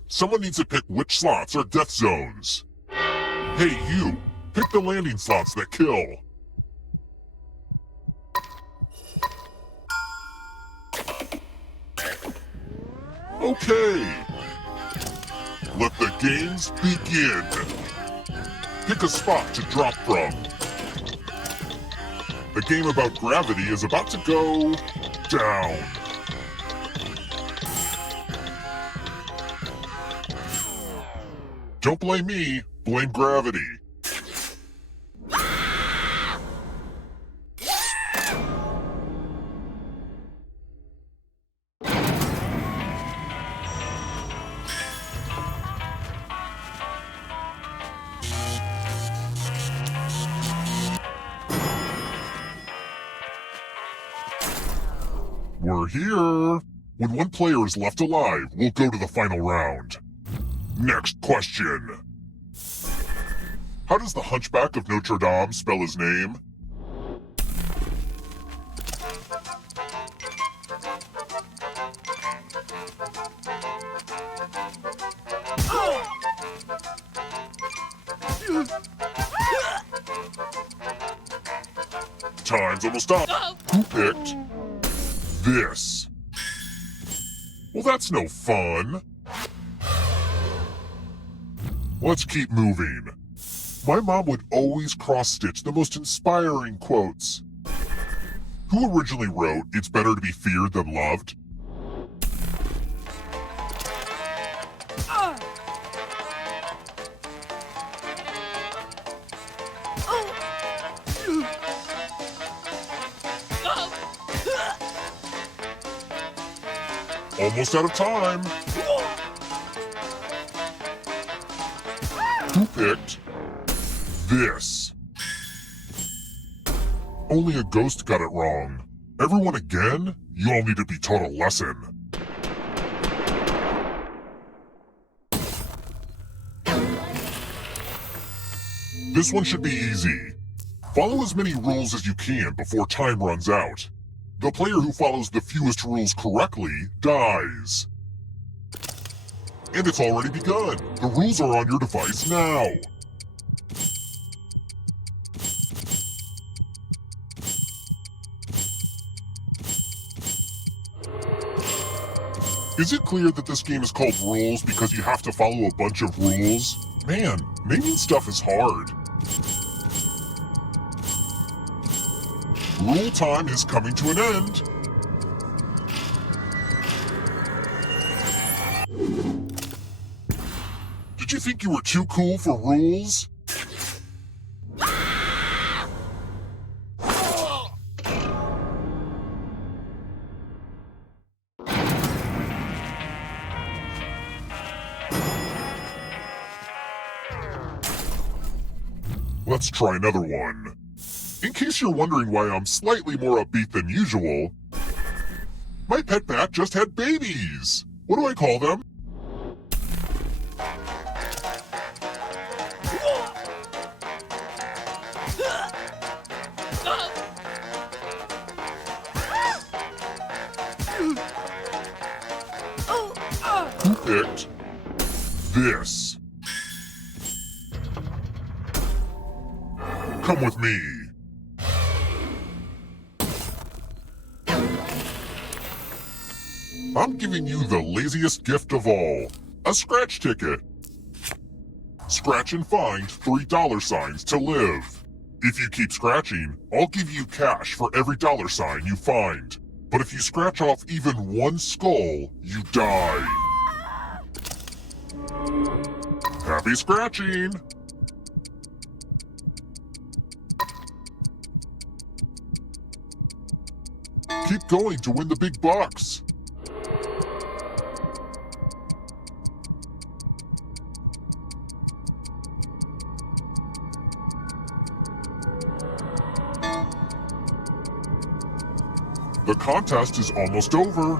Someone needs to pick which slots are death zones. Hey, you! Pick the landing slots that kill. Okay. Let the games begin. Pick a spot to drop from. The game about gravity is about to go down. Don't blame me, blame gravity. We're here. When one player is left alive, we'll go to the final round. Next question. How does the Hunchback of Notre Dame spell his name? Time's almost up. Who picked this? Well, that's no fun. Let's keep moving. My mom would always cross-stitch the most inspiring quotes. Who originally wrote, "It's better to be feared than loved"? Almost out of time. Who picked this? Only a ghost got it wrong. Everyone again? You all need to be taught a lesson. This one should be easy. Follow as many rules as you can before time runs out. The player who follows the fewest rules correctly dies. And it's already begun. The rules are on your device now. Is it clear that this game is called Rules because you have to follow a bunch of rules? Man, naming stuff is hard. Rule time is coming to an end. Did you think you were too cool for rules? Let's try another one. In case you're wondering why I'm slightly more upbeat than usual, my pet bat just had babies. What do I call them? Who picked this? Come with me. I'm giving you the laziest gift of all, a scratch ticket. Scratch and find $3 to live. If you keep scratching, I'll give you cash for every $sign you find. But if you scratch off even one skull, you die. Happy scratching! Keep going to win the big bucks. The contest is almost over.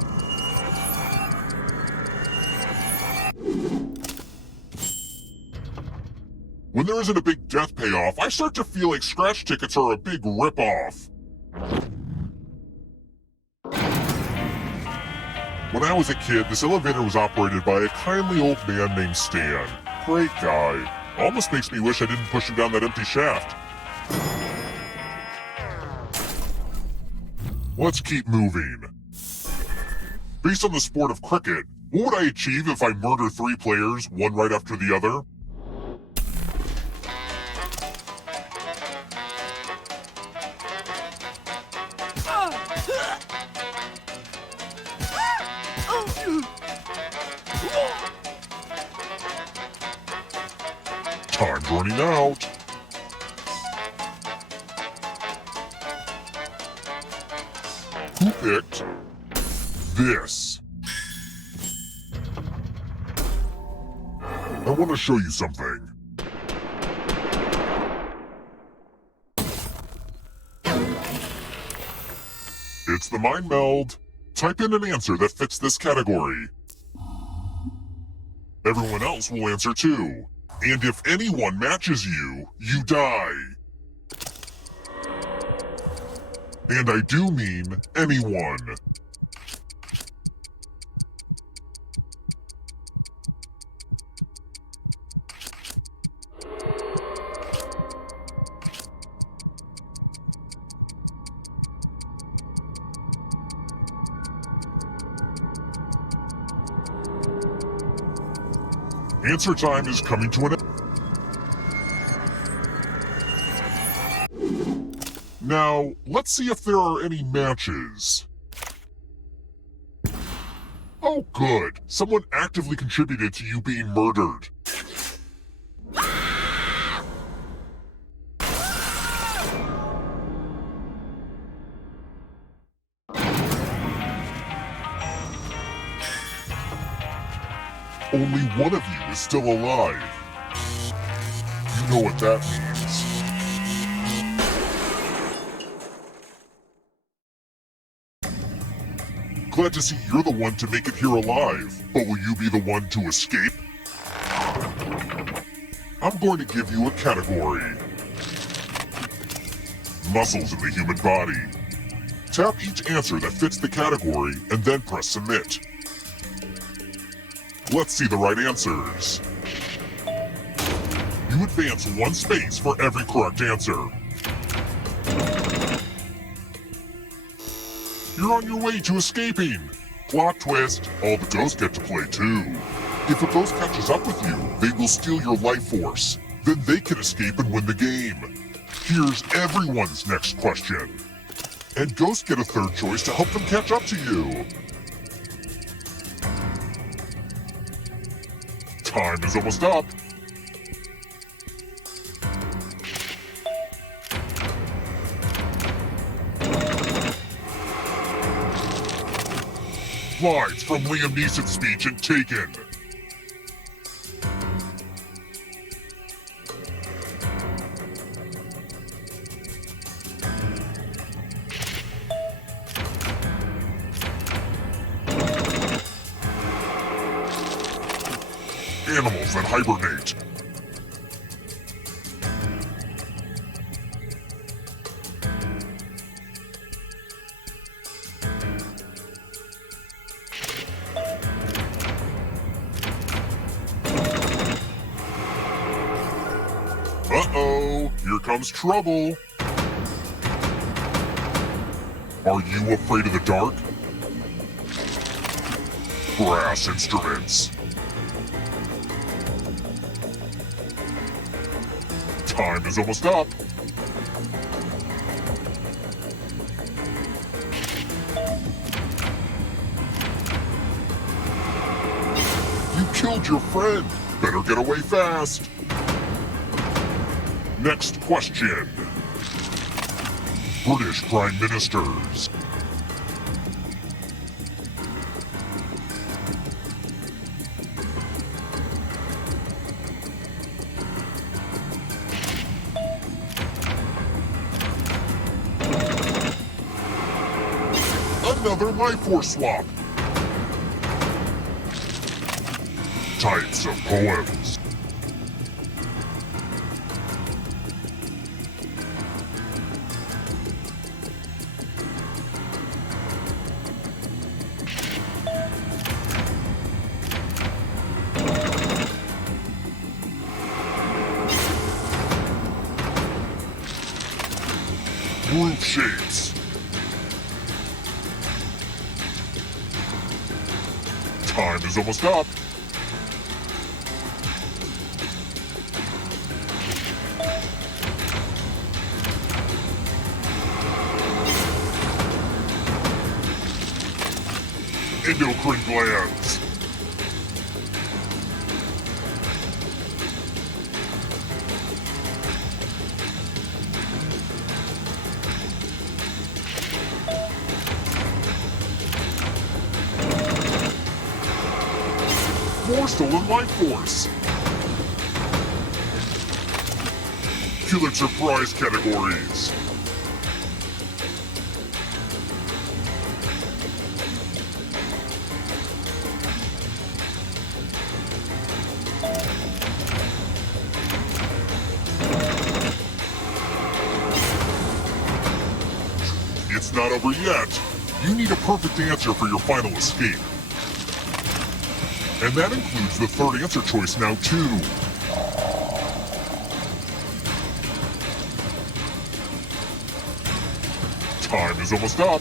When there isn't a big death payoff, I start to feel like scratch tickets are a big ripoff. When I was a kid, this elevator was operated by a kindly old man named Stan. Great guy. Almost makes me wish I didn't push him down that empty shaft. Let's keep moving. Based on the sport of cricket, what would I achieve if I murder 3 players, one right after the other? Time's running out. Who picked this? I want to show you something. It's the mind meld. Type in an answer that fits this category. Everyone else will answer too. And if anyone matches you, you die. And I do mean anyone. Answer time is coming to an end. Now, let's see if there are any matches. Oh, good. Someone actively contributed to you being murdered. Only one of you is still alive. You know what that means. Glad to see you're the one to make it here alive, but will you be the one to escape? I'm going to give you a category. Muscles in the human body. Tap each answer that fits the category and then press submit. Let's see the right answers. You advance 1 space for every correct answer. You're on your way to escaping. Plot twist, all the ghosts get to play too. If a ghost catches up with you, they will steal your life force. Then they can escape and win the game. Here's everyone's next question. And ghosts get a 3rd choice to help them catch up to you. Time is almost up. Lines from Liam Neeson's speech in Taken. Animals that hibernate. Uh-oh, here comes trouble. Are you afraid of the dark? Brass instruments. Time is almost up. You killed your friend. Better get away fast. Next question. British Prime Ministers. Another life force swap. Types of poems. move shapes. Time is almost up. Endocrine glands. More stolen life force. Pulitzer Prize categories. It's not over yet. You need a perfect answer for your final escape. And that includes the third answer choice now, too. Time is almost up.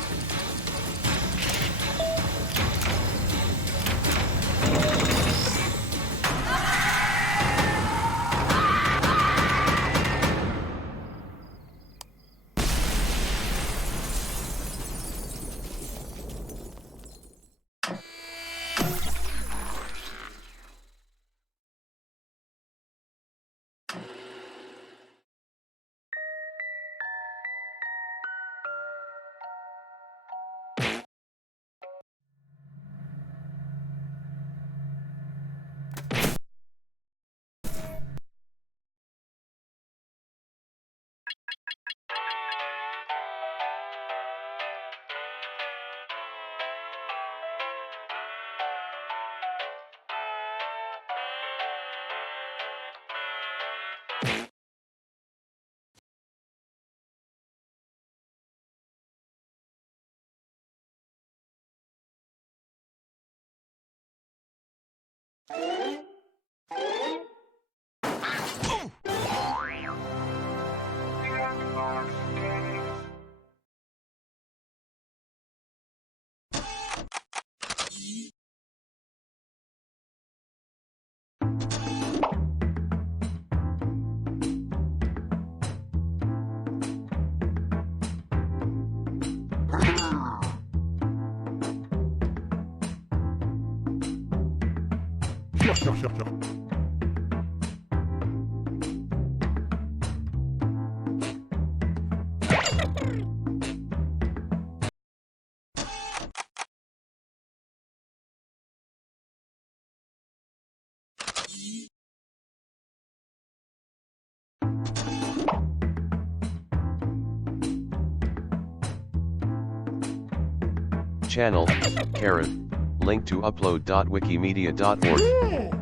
Channel, Karen, link to upload.wikimedia.org.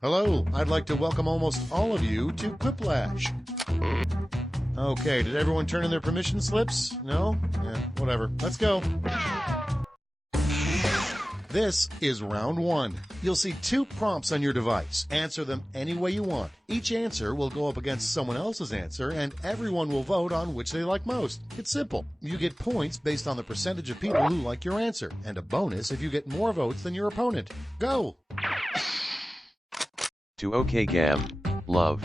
Hello, I'd like to welcome almost all of you to Quiplash. Okay, did everyone turn in their permission slips? No? Yeah, whatever. Let's go. This is round 1. You'll see 2 prompts on your device. Answer them any way you want. Each answer will go up against someone else's answer, and everyone will vote on which they like most. It's simple. You get points based on the percentage of people who like your answer, and a bonus if you get more votes than your opponent. Go! To OK Gam, love.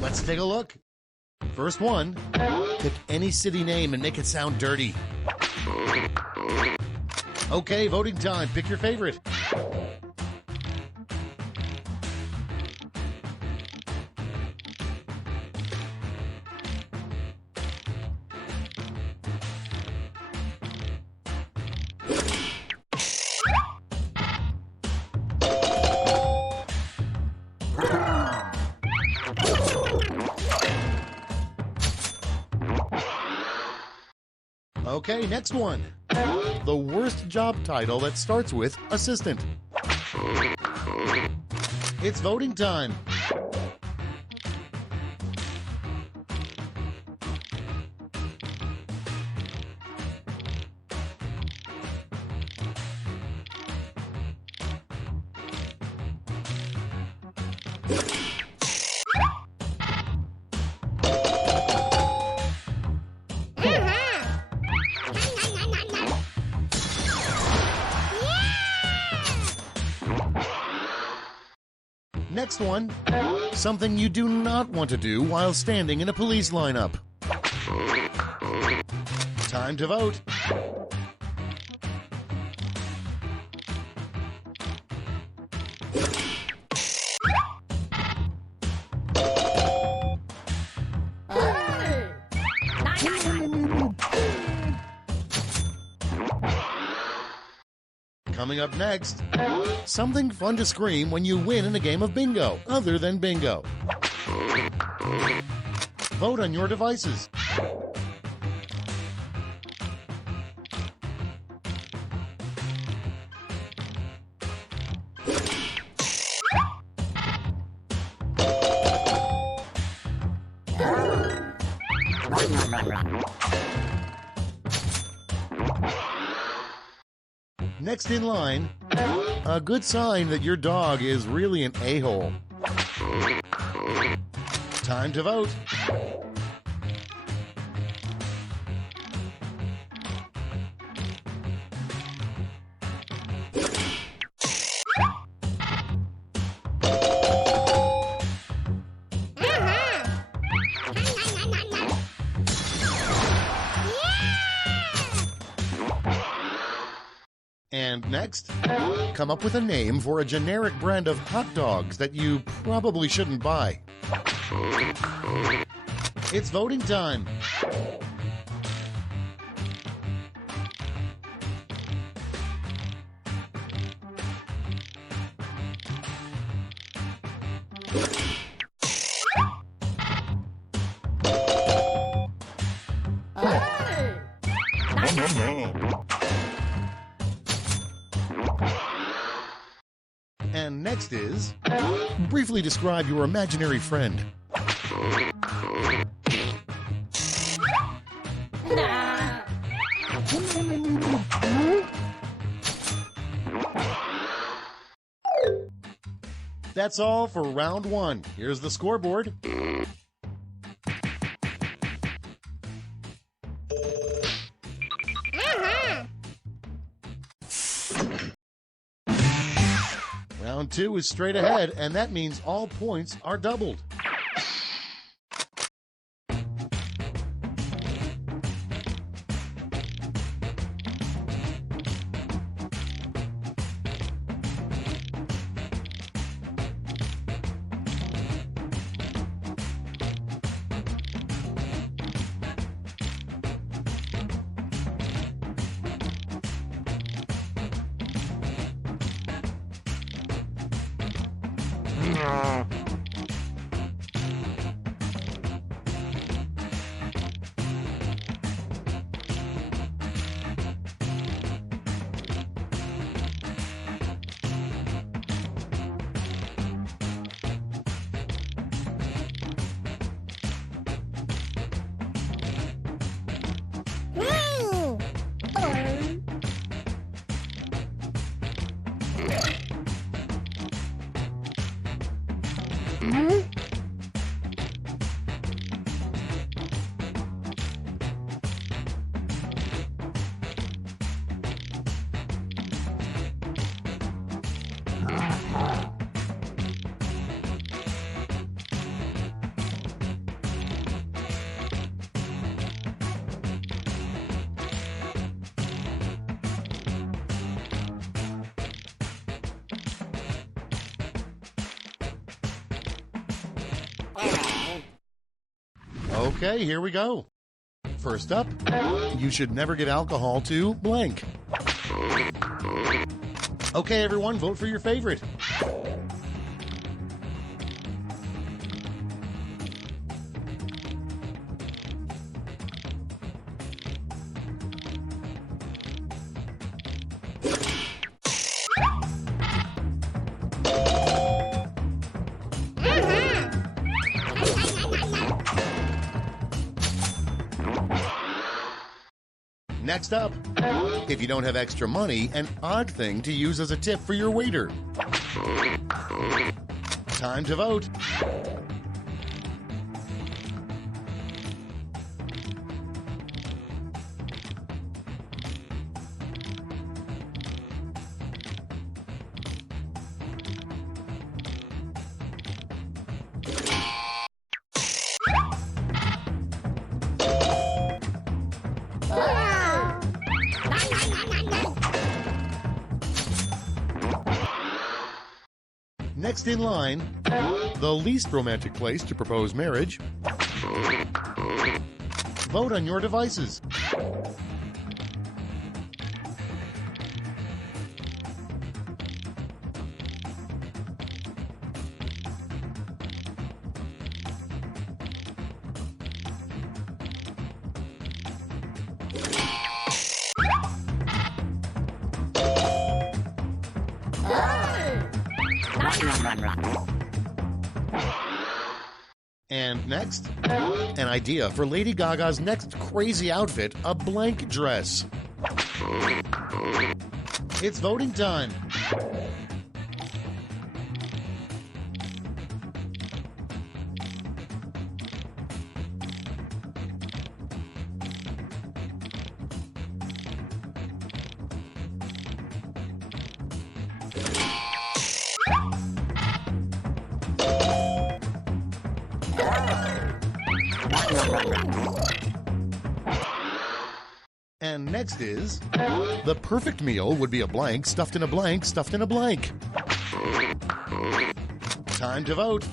Let's take a look. First one, pick any city name and make it sound dirty. Okay, voting time. Pick your favorite. Okay, next one. The worst job title that starts with assistant. It's voting time. Next one, something you do not want to do while standing in a police lineup. Time to vote. Coming up next, something fun to scream when you win in a game of bingo, other than bingo. Vote on your devices. Next in line, a good sign that your dog is really an a-hole. Time to vote. And next, come up with a name for a generic brand of hot dogs that you probably shouldn't buy. It's voting time. Next is briefly describe your imaginary friend. That's all for round 1. Here's the scoreboard. Round 2 is straight ahead, and that means all points are doubled. Okay, here we go. First up, you should never give alcohol to blank. Okay, everyone, vote for your favorite. Next up, if you don't have extra money, an odd thing to use as a tip for your waiter. Time to vote. Next in line, the least romantic place to propose marriage. Vote on your devices. And next, an idea for Lady Gaga's next crazy outfit, a blank dress. It's voting time. And next is, the perfect meal would be a blank stuffed in a blank stuffed in a blank. Time to vote.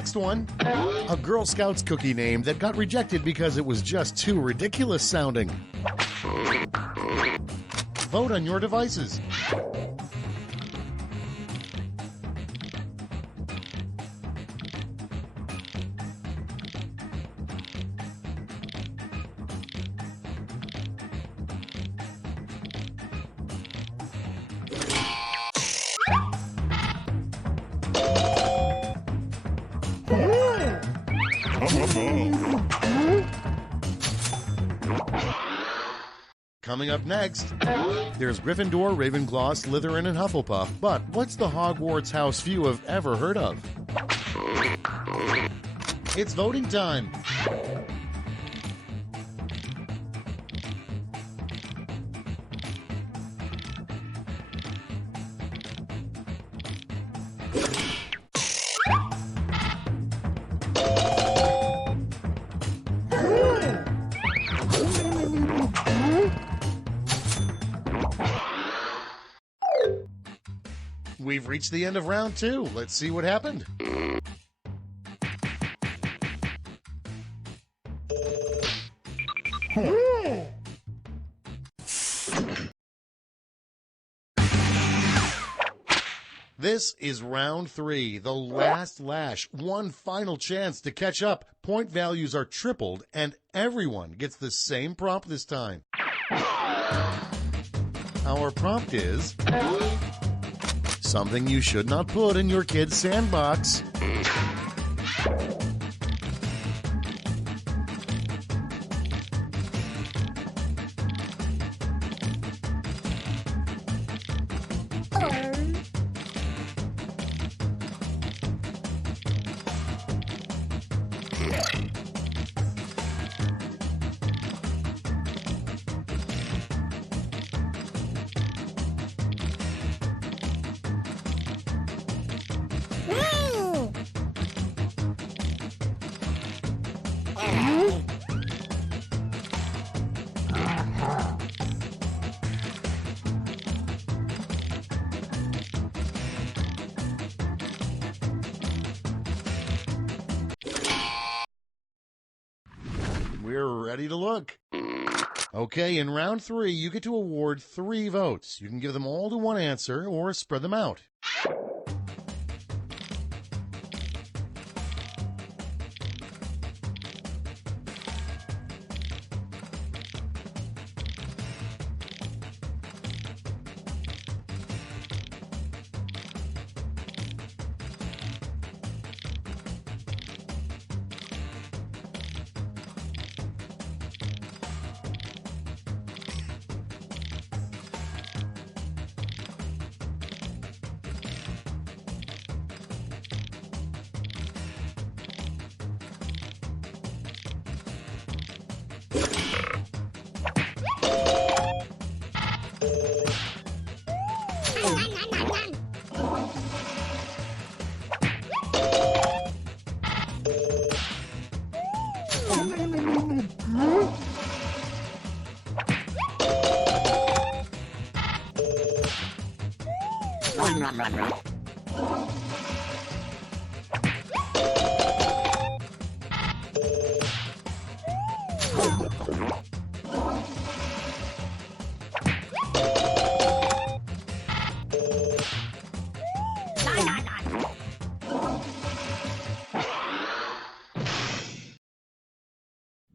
next one. A Girl Scouts cookie name that got rejected because it was just too ridiculous sounding. Vote on your devices. Coming up next, there's Gryffindor, Ravenclaw, Slytherin, and Hufflepuff. But what's the Hogwarts house few have ever heard of? It's voting time. We've reached the end of round 2. Let's see what happened. This is round 3, the last lash. One final chance to catch up. Point values are tripled, and everyone gets the same prompt this time. Our prompt is something you should not put in your kid's sandbox. We're ready to look. Okay, in round 3, you get to award 3 votes. You can give them all to one answer or spread them out.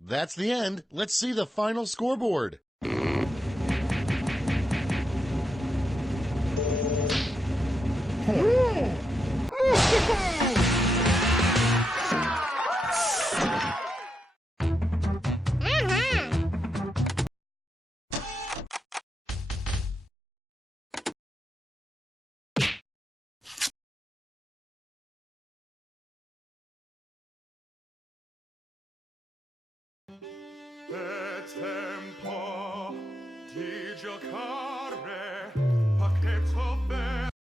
That's the end. Let's see the final scoreboard. È tempo di giocare, pacchetto verde.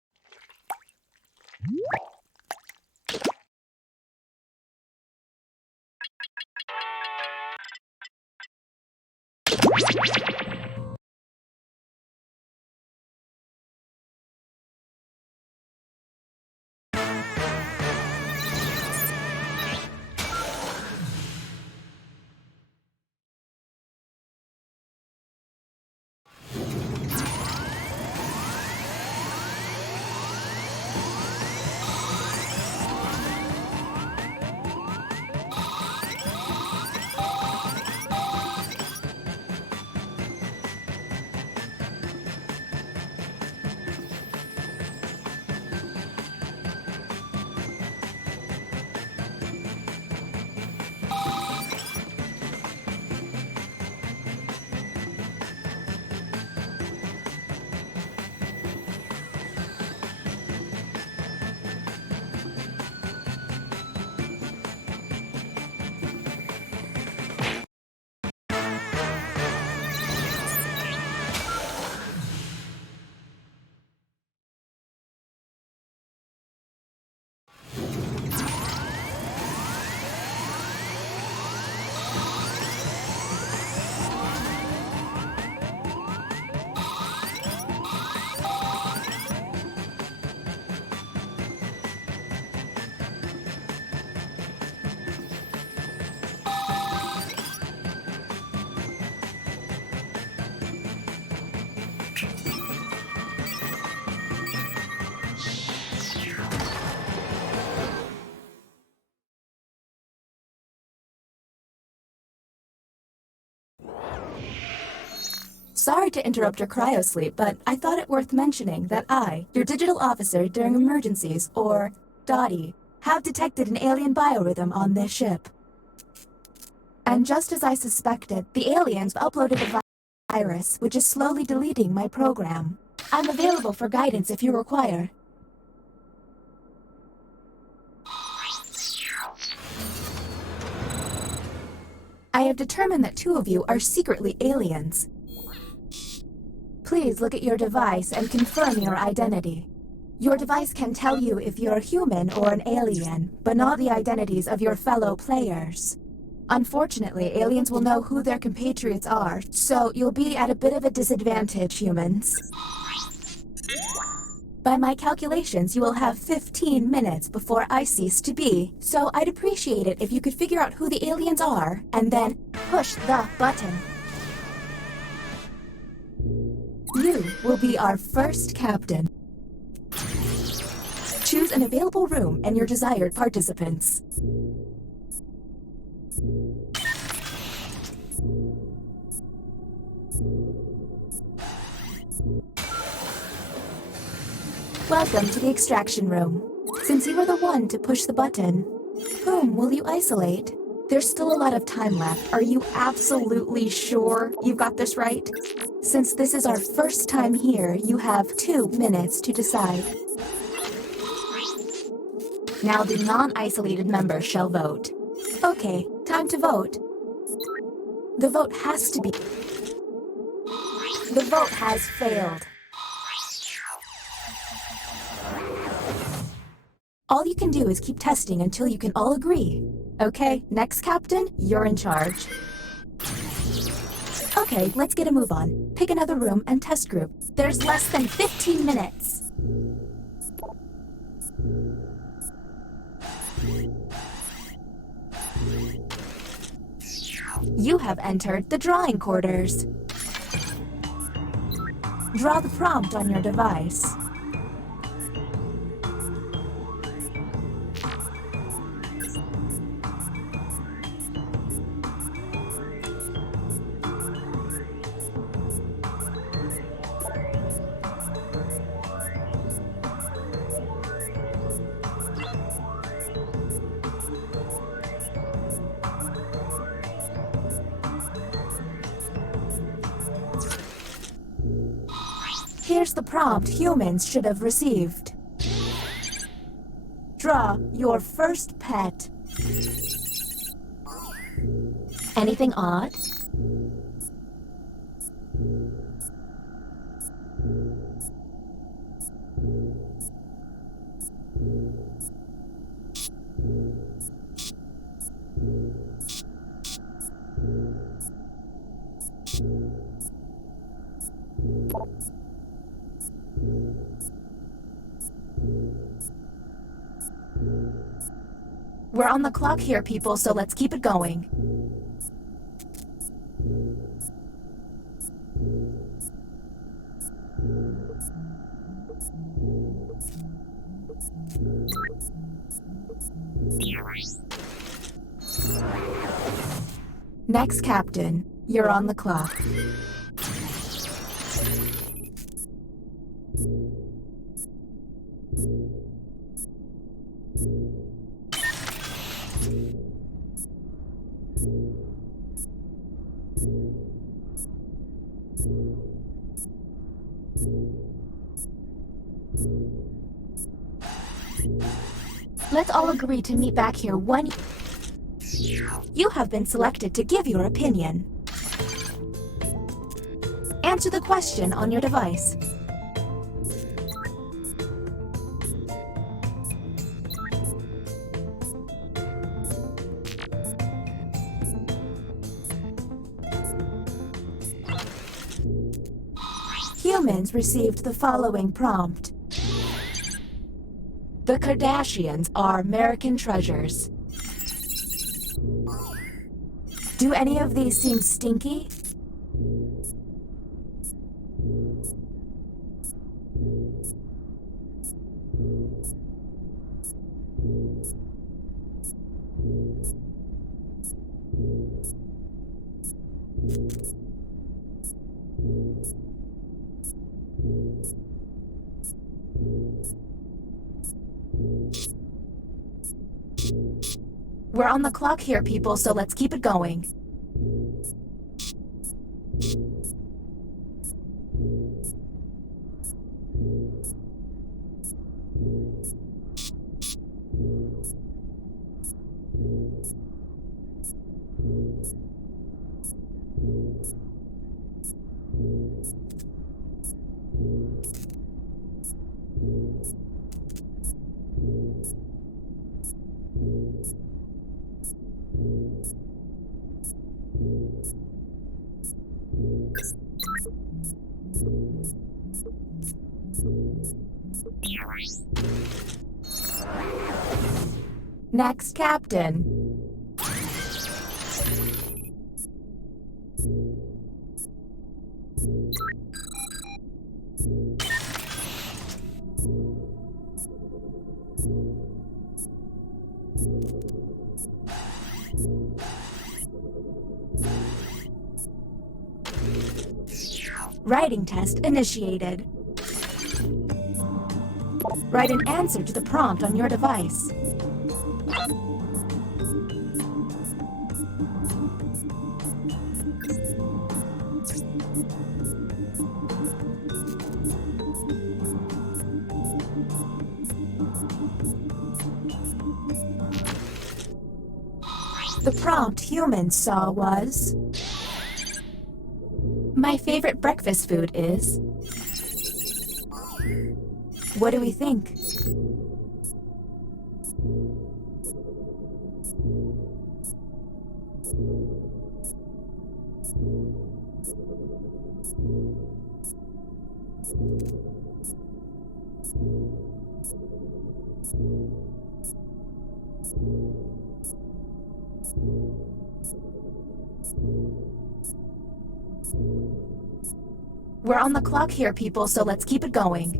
to interrupt your cryosleep, but I thought it worth mentioning that I, your digital officer during emergencies, or Dottie, have detected an alien biorhythm on this ship. And just as I suspected, the aliens uploaded a virus, which is slowly deleting my program. I'm available for guidance if you require. I have determined that 2 of you are secretly aliens. Please look at your device and confirm your identity. Your device can tell you if you're human or an alien, but not the identities of your fellow players. Unfortunately, aliens will know who their compatriots are, so you'll be at a bit of a disadvantage, humans. By my calculations, you will have 15 minutes before I cease to be, so I'd appreciate it if you could figure out who the aliens are, and then push the button. You will be our first captain. Choose an available room and your desired participants. Welcome to the extraction room. Since you were the one to push the button, whom will you isolate? There's still a lot of time left. Are you absolutely sure you've got this right? Since this is our first time here, you have 2 minutes to decide. Now the non-isolated members shall vote. Okay, time to vote. The vote has to be... The vote has failed. All you can do is keep testing until you can all agree. Okay, next captain, you're in charge. Okay, let's get a move on. Pick another room and test group. There's less than 15 minutes. You have entered the drawing quarters. Draw the prompt on your device. Here's the prompt humans should have received. Draw your first pet. Anything odd? We're on the clock here, people, so let's keep it going. Next captain, you're on the clock. Let's all agree to meet back here when you have been selected to give your opinion. Answer the question on your device. Humans received the following prompt. The Kardashians are American treasures. Do any of these seem stinky? We're on the clock here, people, so let's keep it going. Next, Captain. Writing test initiated. Write an answer to the prompt on your device. The prompt humans saw was... My favorite breakfast food is... What do we think? We're on the clock here, people, so let's keep it going.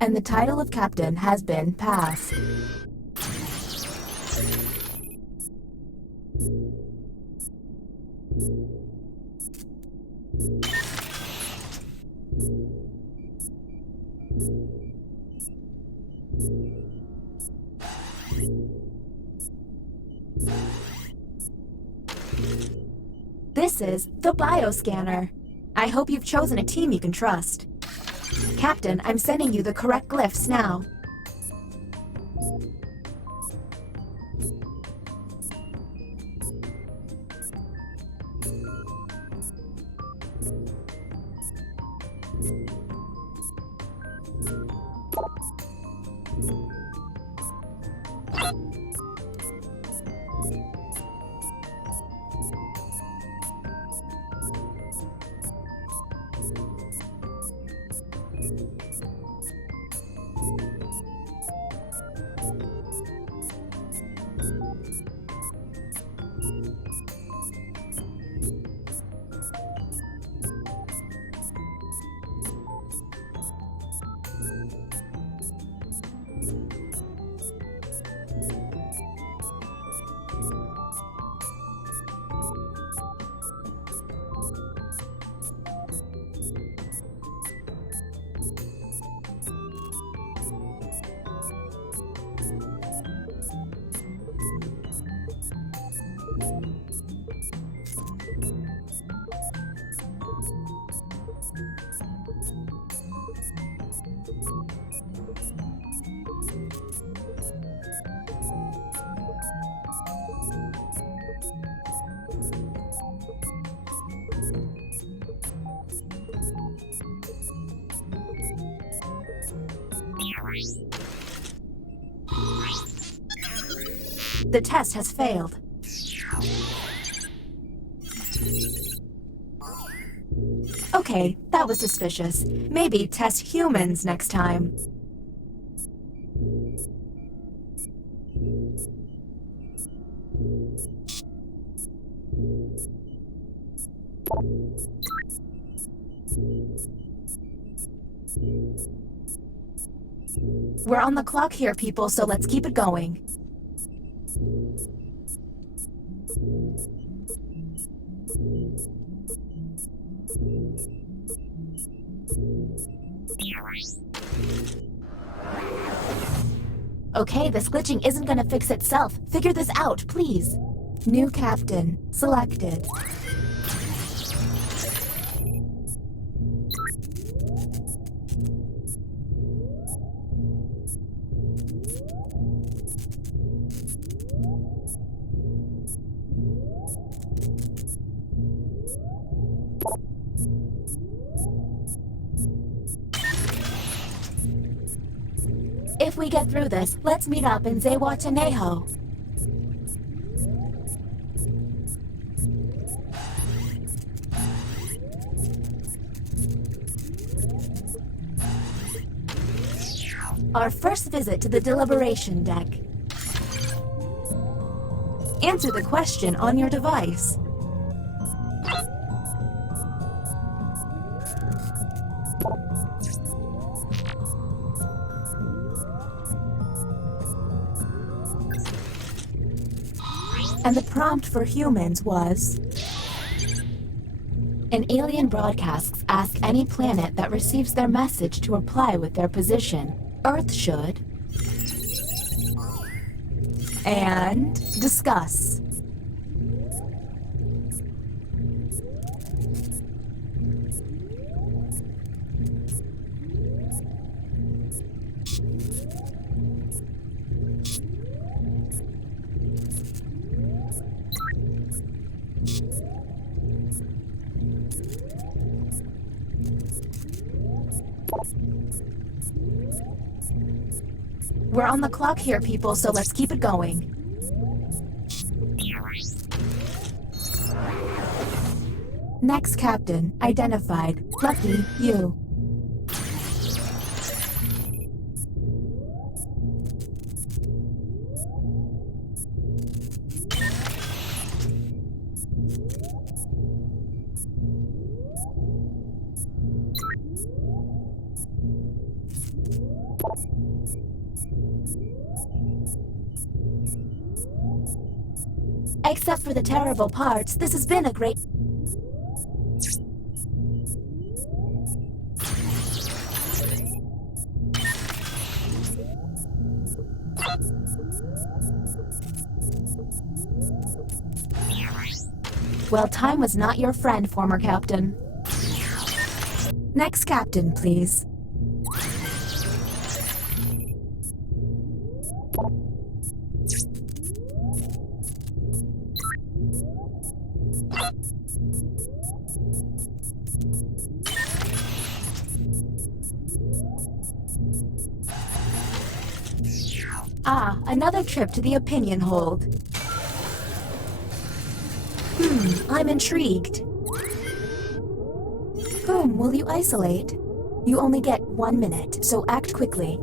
And the title of captain has been passed. This is the bioscanner. I hope you've chosen a team you can trust. Captain, I'm sending you the correct glyphs now. The test has failed. Okay, that was suspicious. Maybe test humans next time. We're on the clock here, people, so let's keep it going. Okay, this glitching isn't gonna fix itself. Figure this out, please. New captain selected. If we get through this, let's meet up in Zihuatanejo. Our first visit to the deliberation deck. Answer the question on your device. And the prompt for humans was... An alien broadcasts ask any planet that receives their message to reply with their position. Earth should... And... discuss. We're on the clock here, people, so let's keep it going. Next captain, identified. Lucky, you. Except for the terrible parts, this has been a great... Well, time was not your friend, former captain. Next captain, please. Ah, another trip to the opinion hold. I'm intrigued. Whom will you isolate? You only get 1 minute, so act quickly.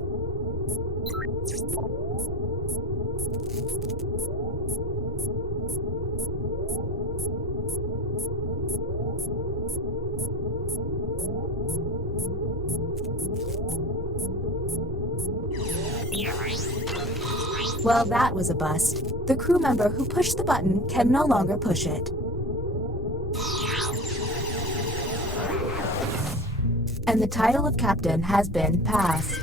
Well, that was a bust. The crew member who pushed the button can no longer push it. And the title of captain has been passed.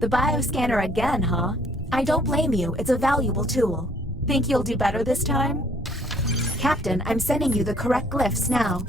The bioscanner again, huh? I don't blame you, it's a valuable tool. Think you'll do better this time? Captain, I'm sending you the correct glyphs now.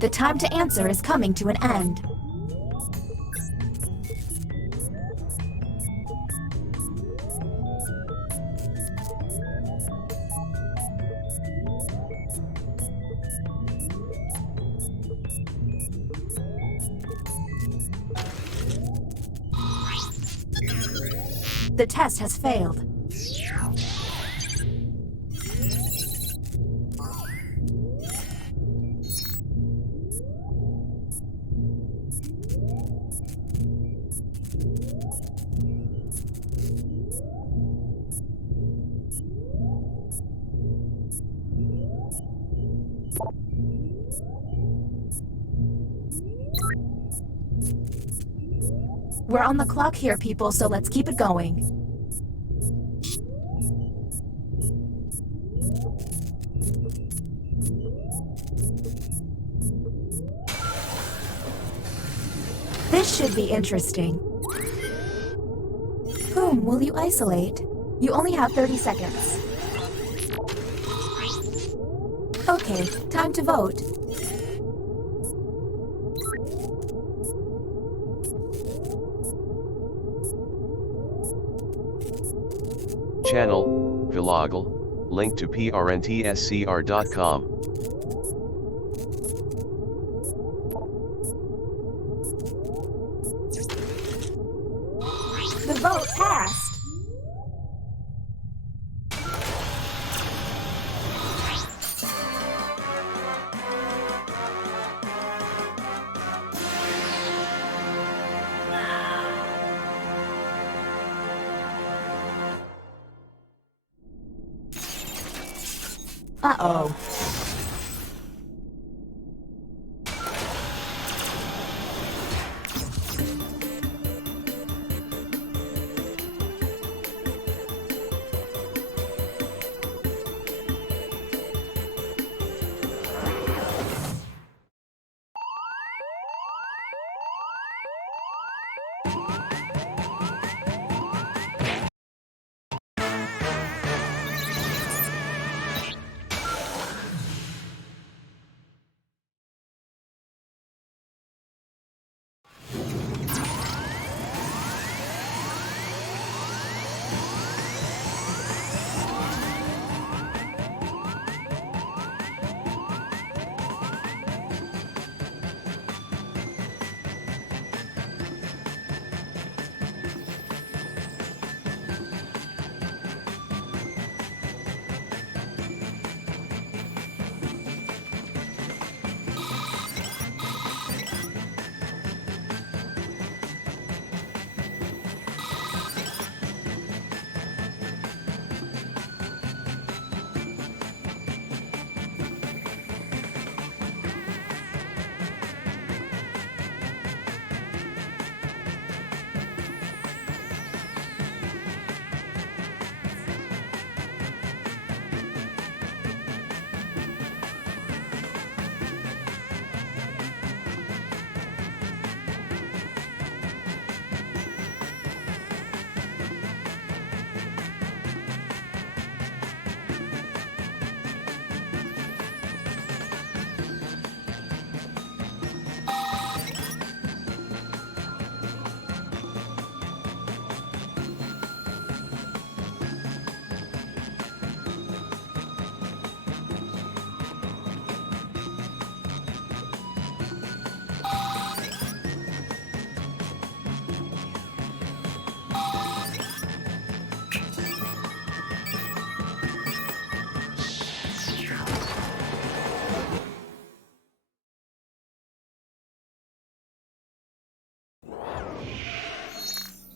The time to answer is coming to an end. The test has failed. We're on the clock here, people, so let's keep it going. This should be interesting. Whom will you isolate? You only have 30 seconds. Okay, time to vote. Channel, helogl, link to prntscr.com. The vote passed. Uh-oh.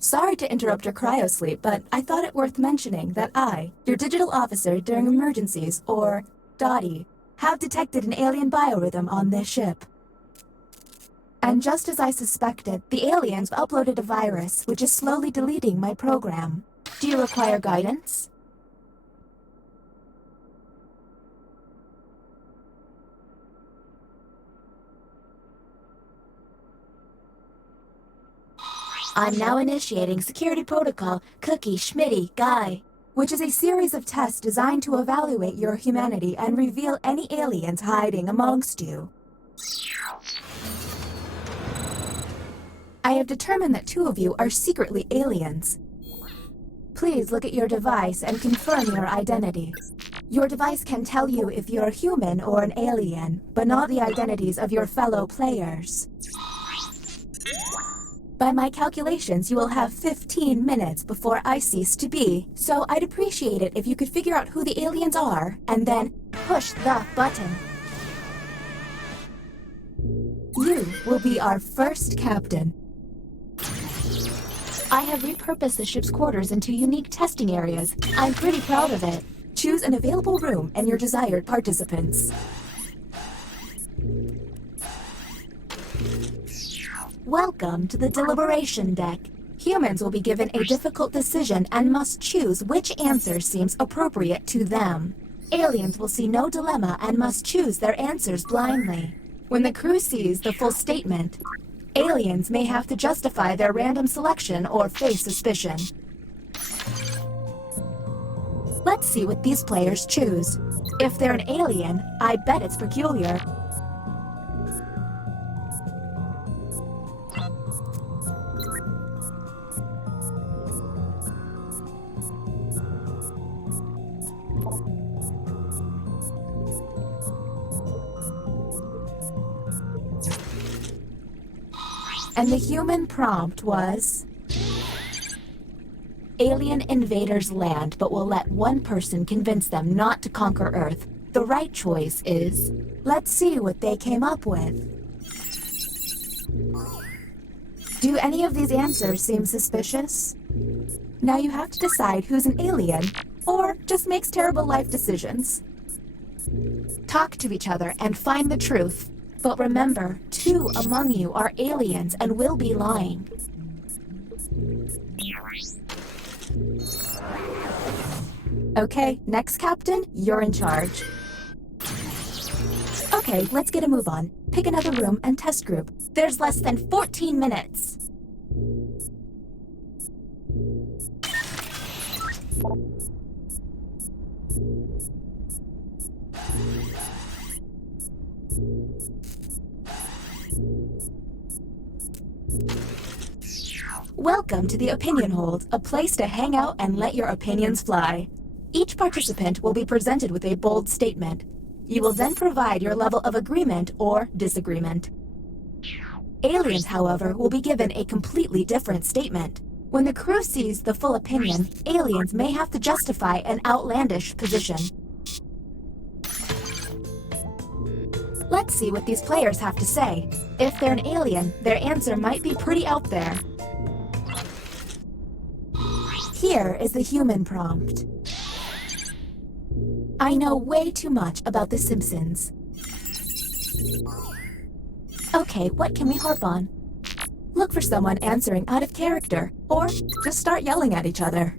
Sorry to interrupt your cryosleep, but I thought it worth mentioning that I, your digital officer during emergencies, or DOTI, have detected an alien biorhythm on this ship. And just as I suspected, the aliens uploaded a virus which is slowly deleting my program. Do you require guidance? I'm now initiating Security Protocol Cookie Schmitty Guy, which is a series of tests designed to evaluate your humanity and reveal any aliens hiding amongst you. I have determined that 2 of you are secretly aliens. Please look at your device and confirm your identity. Your device can tell you if you're human or an alien, but not the identities of your fellow players. By my calculations, you will have 15 minutes before I cease to be, so I'd appreciate it if you could figure out who the aliens are, and then push the button. You will be our first captain. I have repurposed the ship's quarters into unique testing areas. I'm pretty proud of it. Choose an available room and your desired participants. Welcome to the deliberation deck. Humans will be given a difficult decision and must choose which answer seems appropriate to them. Aliens will see no dilemma and must choose their answers blindly. When the crew sees the full statement, aliens may have to justify their random selection or face suspicion. Let's see what these players choose. If they're an alien, I bet it's peculiar. And the human prompt was... Alien invaders land, but will let one person convince them not to conquer Earth. The right choice is... Let's see what they came up with. Do any of these answers seem suspicious? Now you have to decide who's an alien, or just makes terrible life decisions. Talk to each other and find the truth. But remember, 2 among you are aliens and will be lying. Okay, next captain, you're in charge. Okay, let's get a move on. Pick another room and test group. There's less than 14 minutes. Welcome to the Opinion Hold, a place to hang out and let your opinions fly. Each participant will be presented with a bold statement. You will then provide your level of agreement or disagreement. Aliens, however, will be given a completely different statement. When the crew sees the full opinion, aliens may have to justify an outlandish position. Let's see what these players have to say. If they're an alien, their answer might be pretty out there. Here is the human prompt. I know way too much about The Simpsons. Okay, what can we harp on? Look for someone answering out of character, or just start yelling at each other.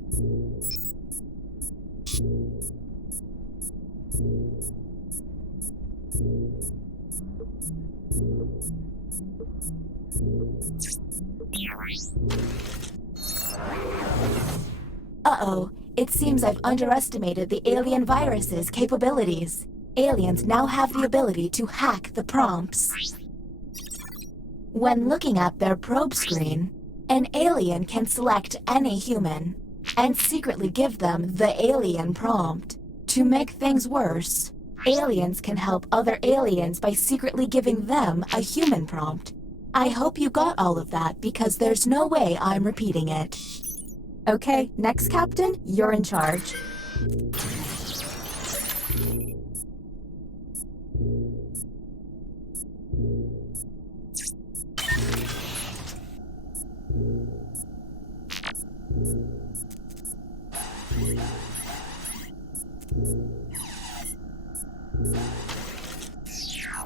Uh-oh, it seems I've underestimated the alien virus's capabilities. Aliens now have the ability to hack the prompts. When looking at their probe screen, an alien can select any human and secretly give them the alien prompt. To make things worse, aliens can help other aliens by secretly giving them a human prompt. I hope you got all of that because there's no way I'm repeating it. Okay, next captain, you're in charge.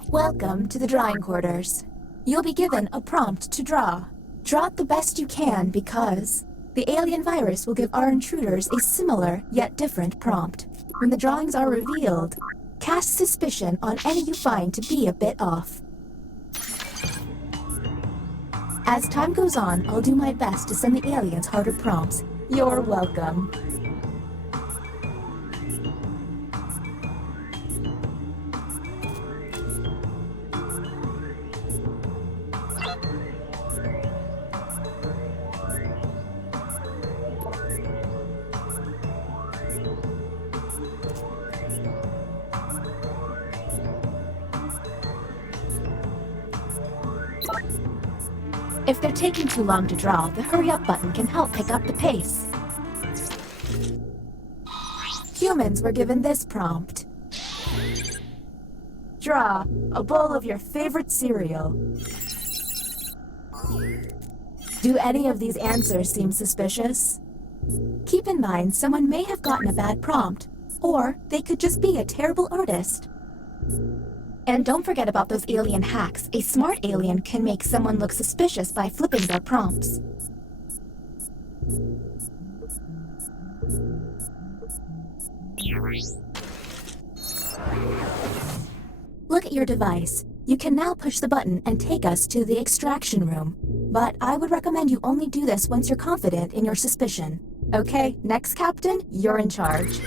Welcome to the drawing quarters. You'll be given a prompt to draw. Draw it the best you can because the alien virus will give our intruders a similar yet different prompt. When the drawings are revealed, cast suspicion on any you find to be a bit off. As time goes on, I'll do my best to send the aliens harder prompts. You're welcome. If they're taking too long to draw, the hurry up button can help pick up the pace. Humans were given this prompt. Draw a bowl of your favorite cereal. Do any of these answers seem suspicious? Keep in mind, someone may have gotten a bad prompt, or they could just be a terrible artist. And don't forget about those alien hacks. A smart alien can make someone look suspicious by flipping their prompts. Look at your device. You can now push the button and take us to the extraction room. But I would recommend you only do this once you're confident in your suspicion. Okay, next Captain, you're in charge.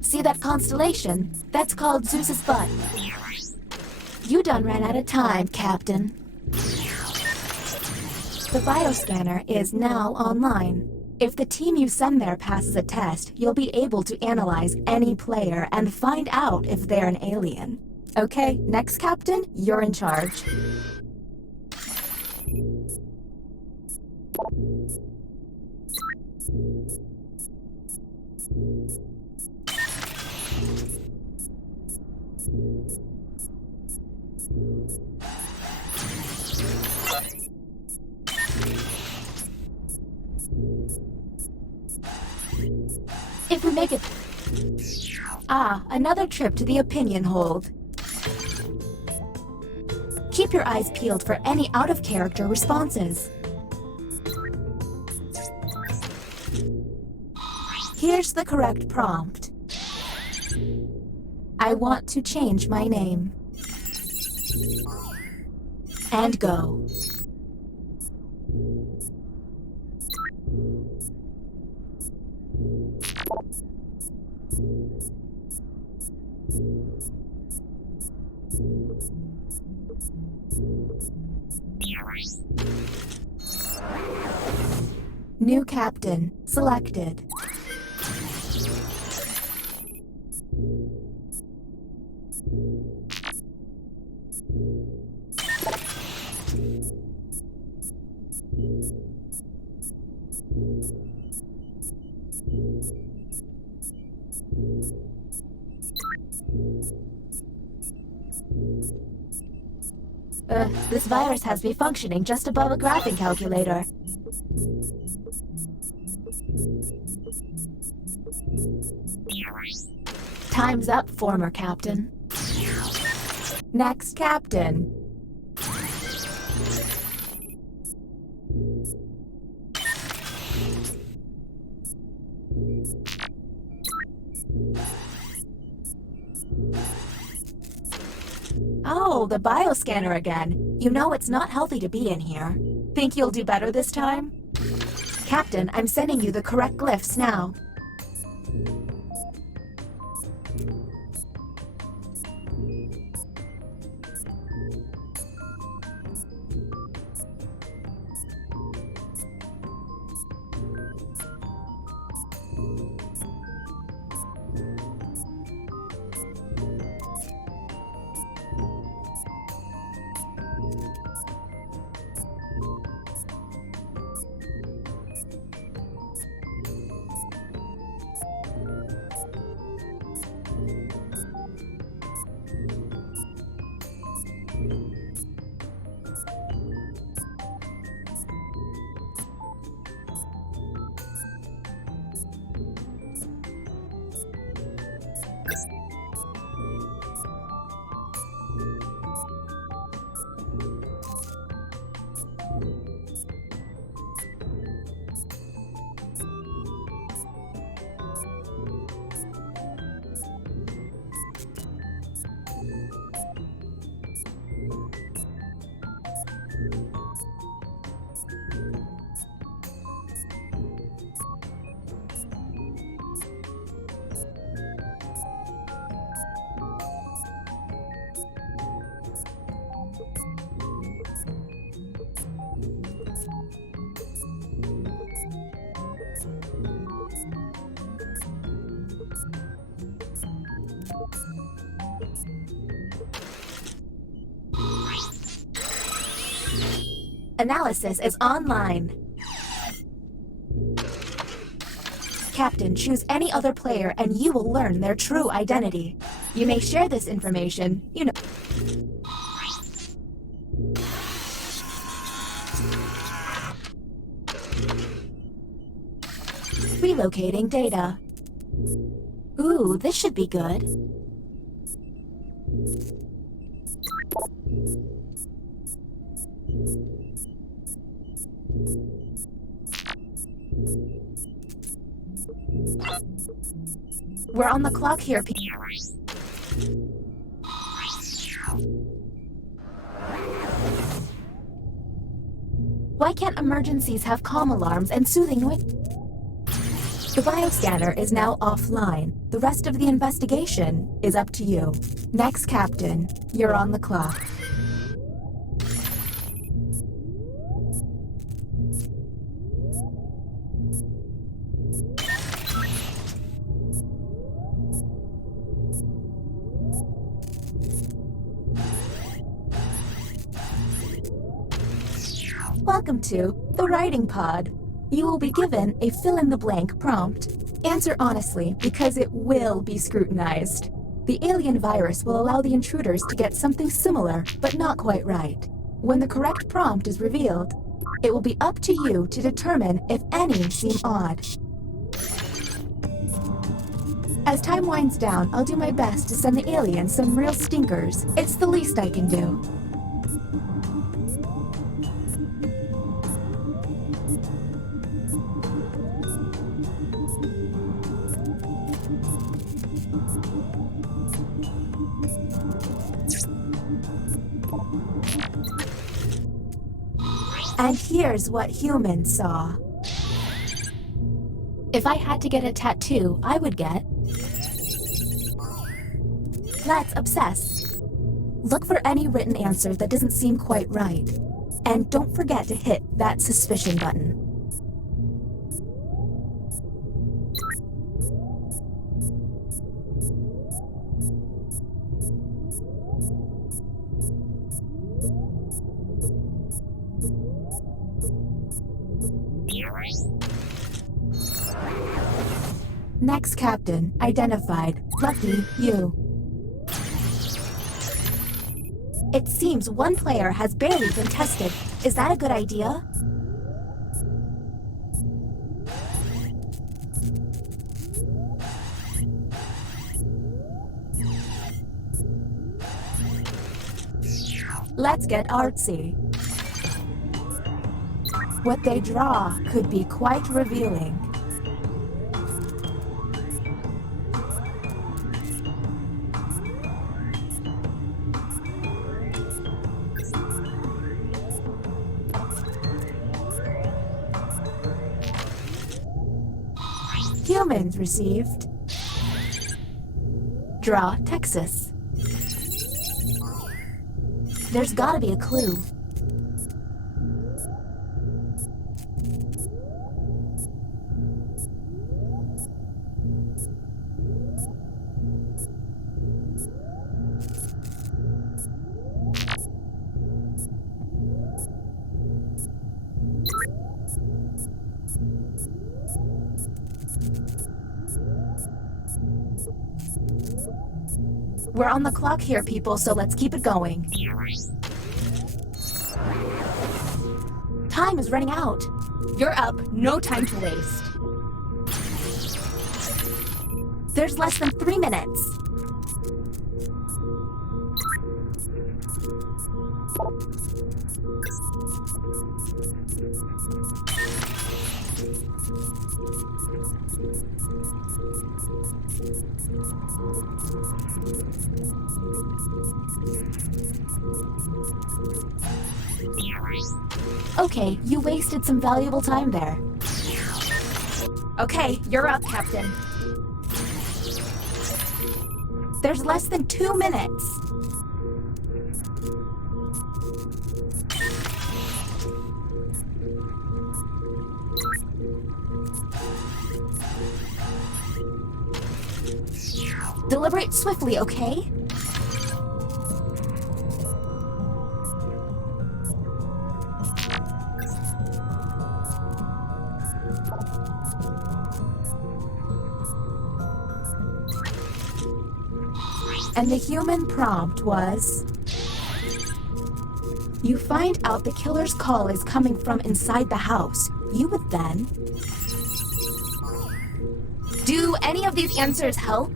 See that constellation? That's called Zeus's butt. You done ran out of time, Captain. The bioscanner is now online. If the team you send there passes a test, you'll be able to analyze any player and find out if they're an alien. Okay, next Captain, you're in charge. If we make it... Ah, another trip to the opinion hold. Keep your eyes peeled for any out-of-character responses. Here's the correct prompt. I want to change my name. And go. New captain selected. This virus has me functioning just above a graphing calculator. Time's up, former captain. Next captain. Oh, the bioscanner again. You know it's not healthy to be in here. Think you'll do better this time? Captain, I'm sending you the correct glyphs now. Analysis is online. Captain, choose any other player and you will learn their true identity. You may share this information, you know. Relocating data. Ooh, this should be good. We're on the clock here, Why can't emergencies have calm alarms and soothing noise? The bioscanner is now offline. The rest of the investigation is up to you. Next, Captain, you're on the clock. Welcome to the Writing Pod. You will be given a fill-in-the-blank prompt. Answer honestly, because it will be scrutinized. The alien virus will allow the intruders to get something similar, but not quite right. When the correct prompt is revealed, it will be up to you to determine if any seem odd. As time winds down, I'll do my best to send the aliens some real stinkers. It's the least I can do. And here's what humans saw. If I had to get a tattoo, I would get... Let's obsess. Look for any written answer that doesn't seem quite right. And don't forget to hit that suspicion button. Next captain, identified. Lucky you. It seems one player has barely been tested. Is that a good idea? Let's get artsy. What they draw could be quite revealing. Humans received. Draw Texas. There's gotta be a clue. We're on the clock here, people, so let's keep it going. Time is running out. You're up, no time to waste. There's less than 3 minutes. Okay, you wasted some valuable time there. Okay, you're up, Captain. There's less than 2 minutes. Deliberate swiftly, okay? And the human prompt was... You find out the killer's call is coming from inside the house. You would then... Do any of these answers help?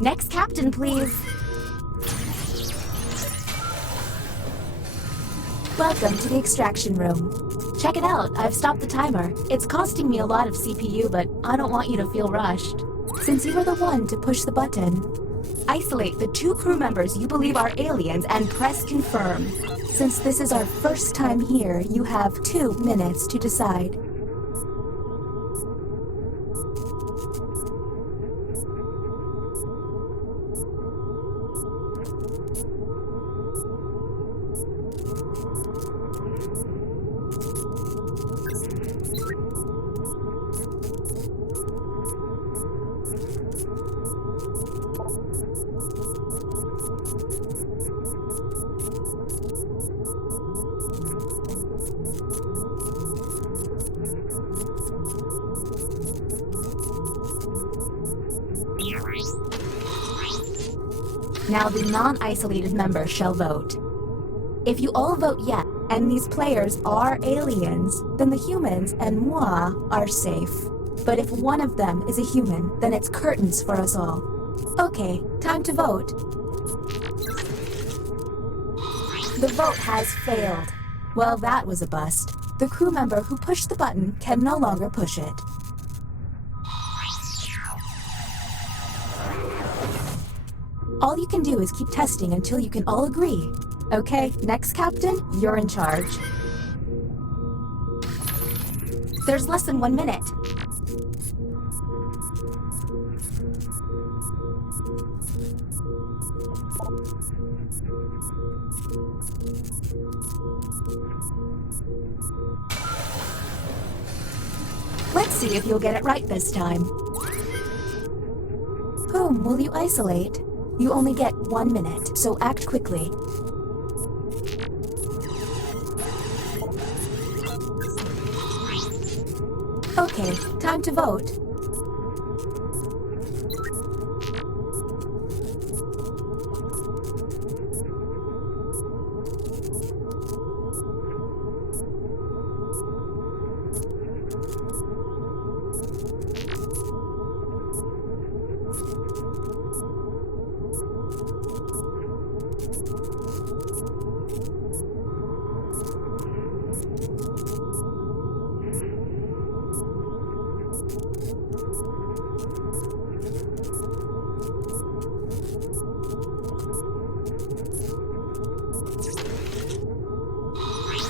Next captain, please. Welcome to the extraction room. Check it out, I've stopped the timer. It's costing me a lot of CPU, but I don't want you to feel rushed. Since you were the one to push the button, isolate the 2 crew members you believe are aliens and press confirm. Since this is our first time here, you have 2 minutes to decide. Now the non-isolated members shall vote. If you all vote yes, and these players are aliens, then the humans and moi are safe. But if one of them is a human, then it's curtains for us all. Okay, time to vote. The vote has failed. Well, that was a bust. The crew member who pushed the button can no longer push it. All you can do is keep testing until you can all agree. Okay, next captain, you're in charge. There's less than 1 minute. Let's see if you'll get it right this time. Whom will you isolate? You only get 1 minute, so act quickly. Okay, time to vote.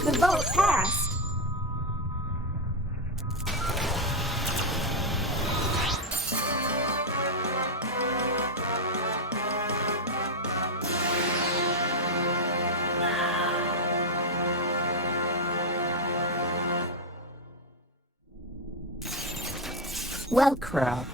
The vote passed. Well, crap.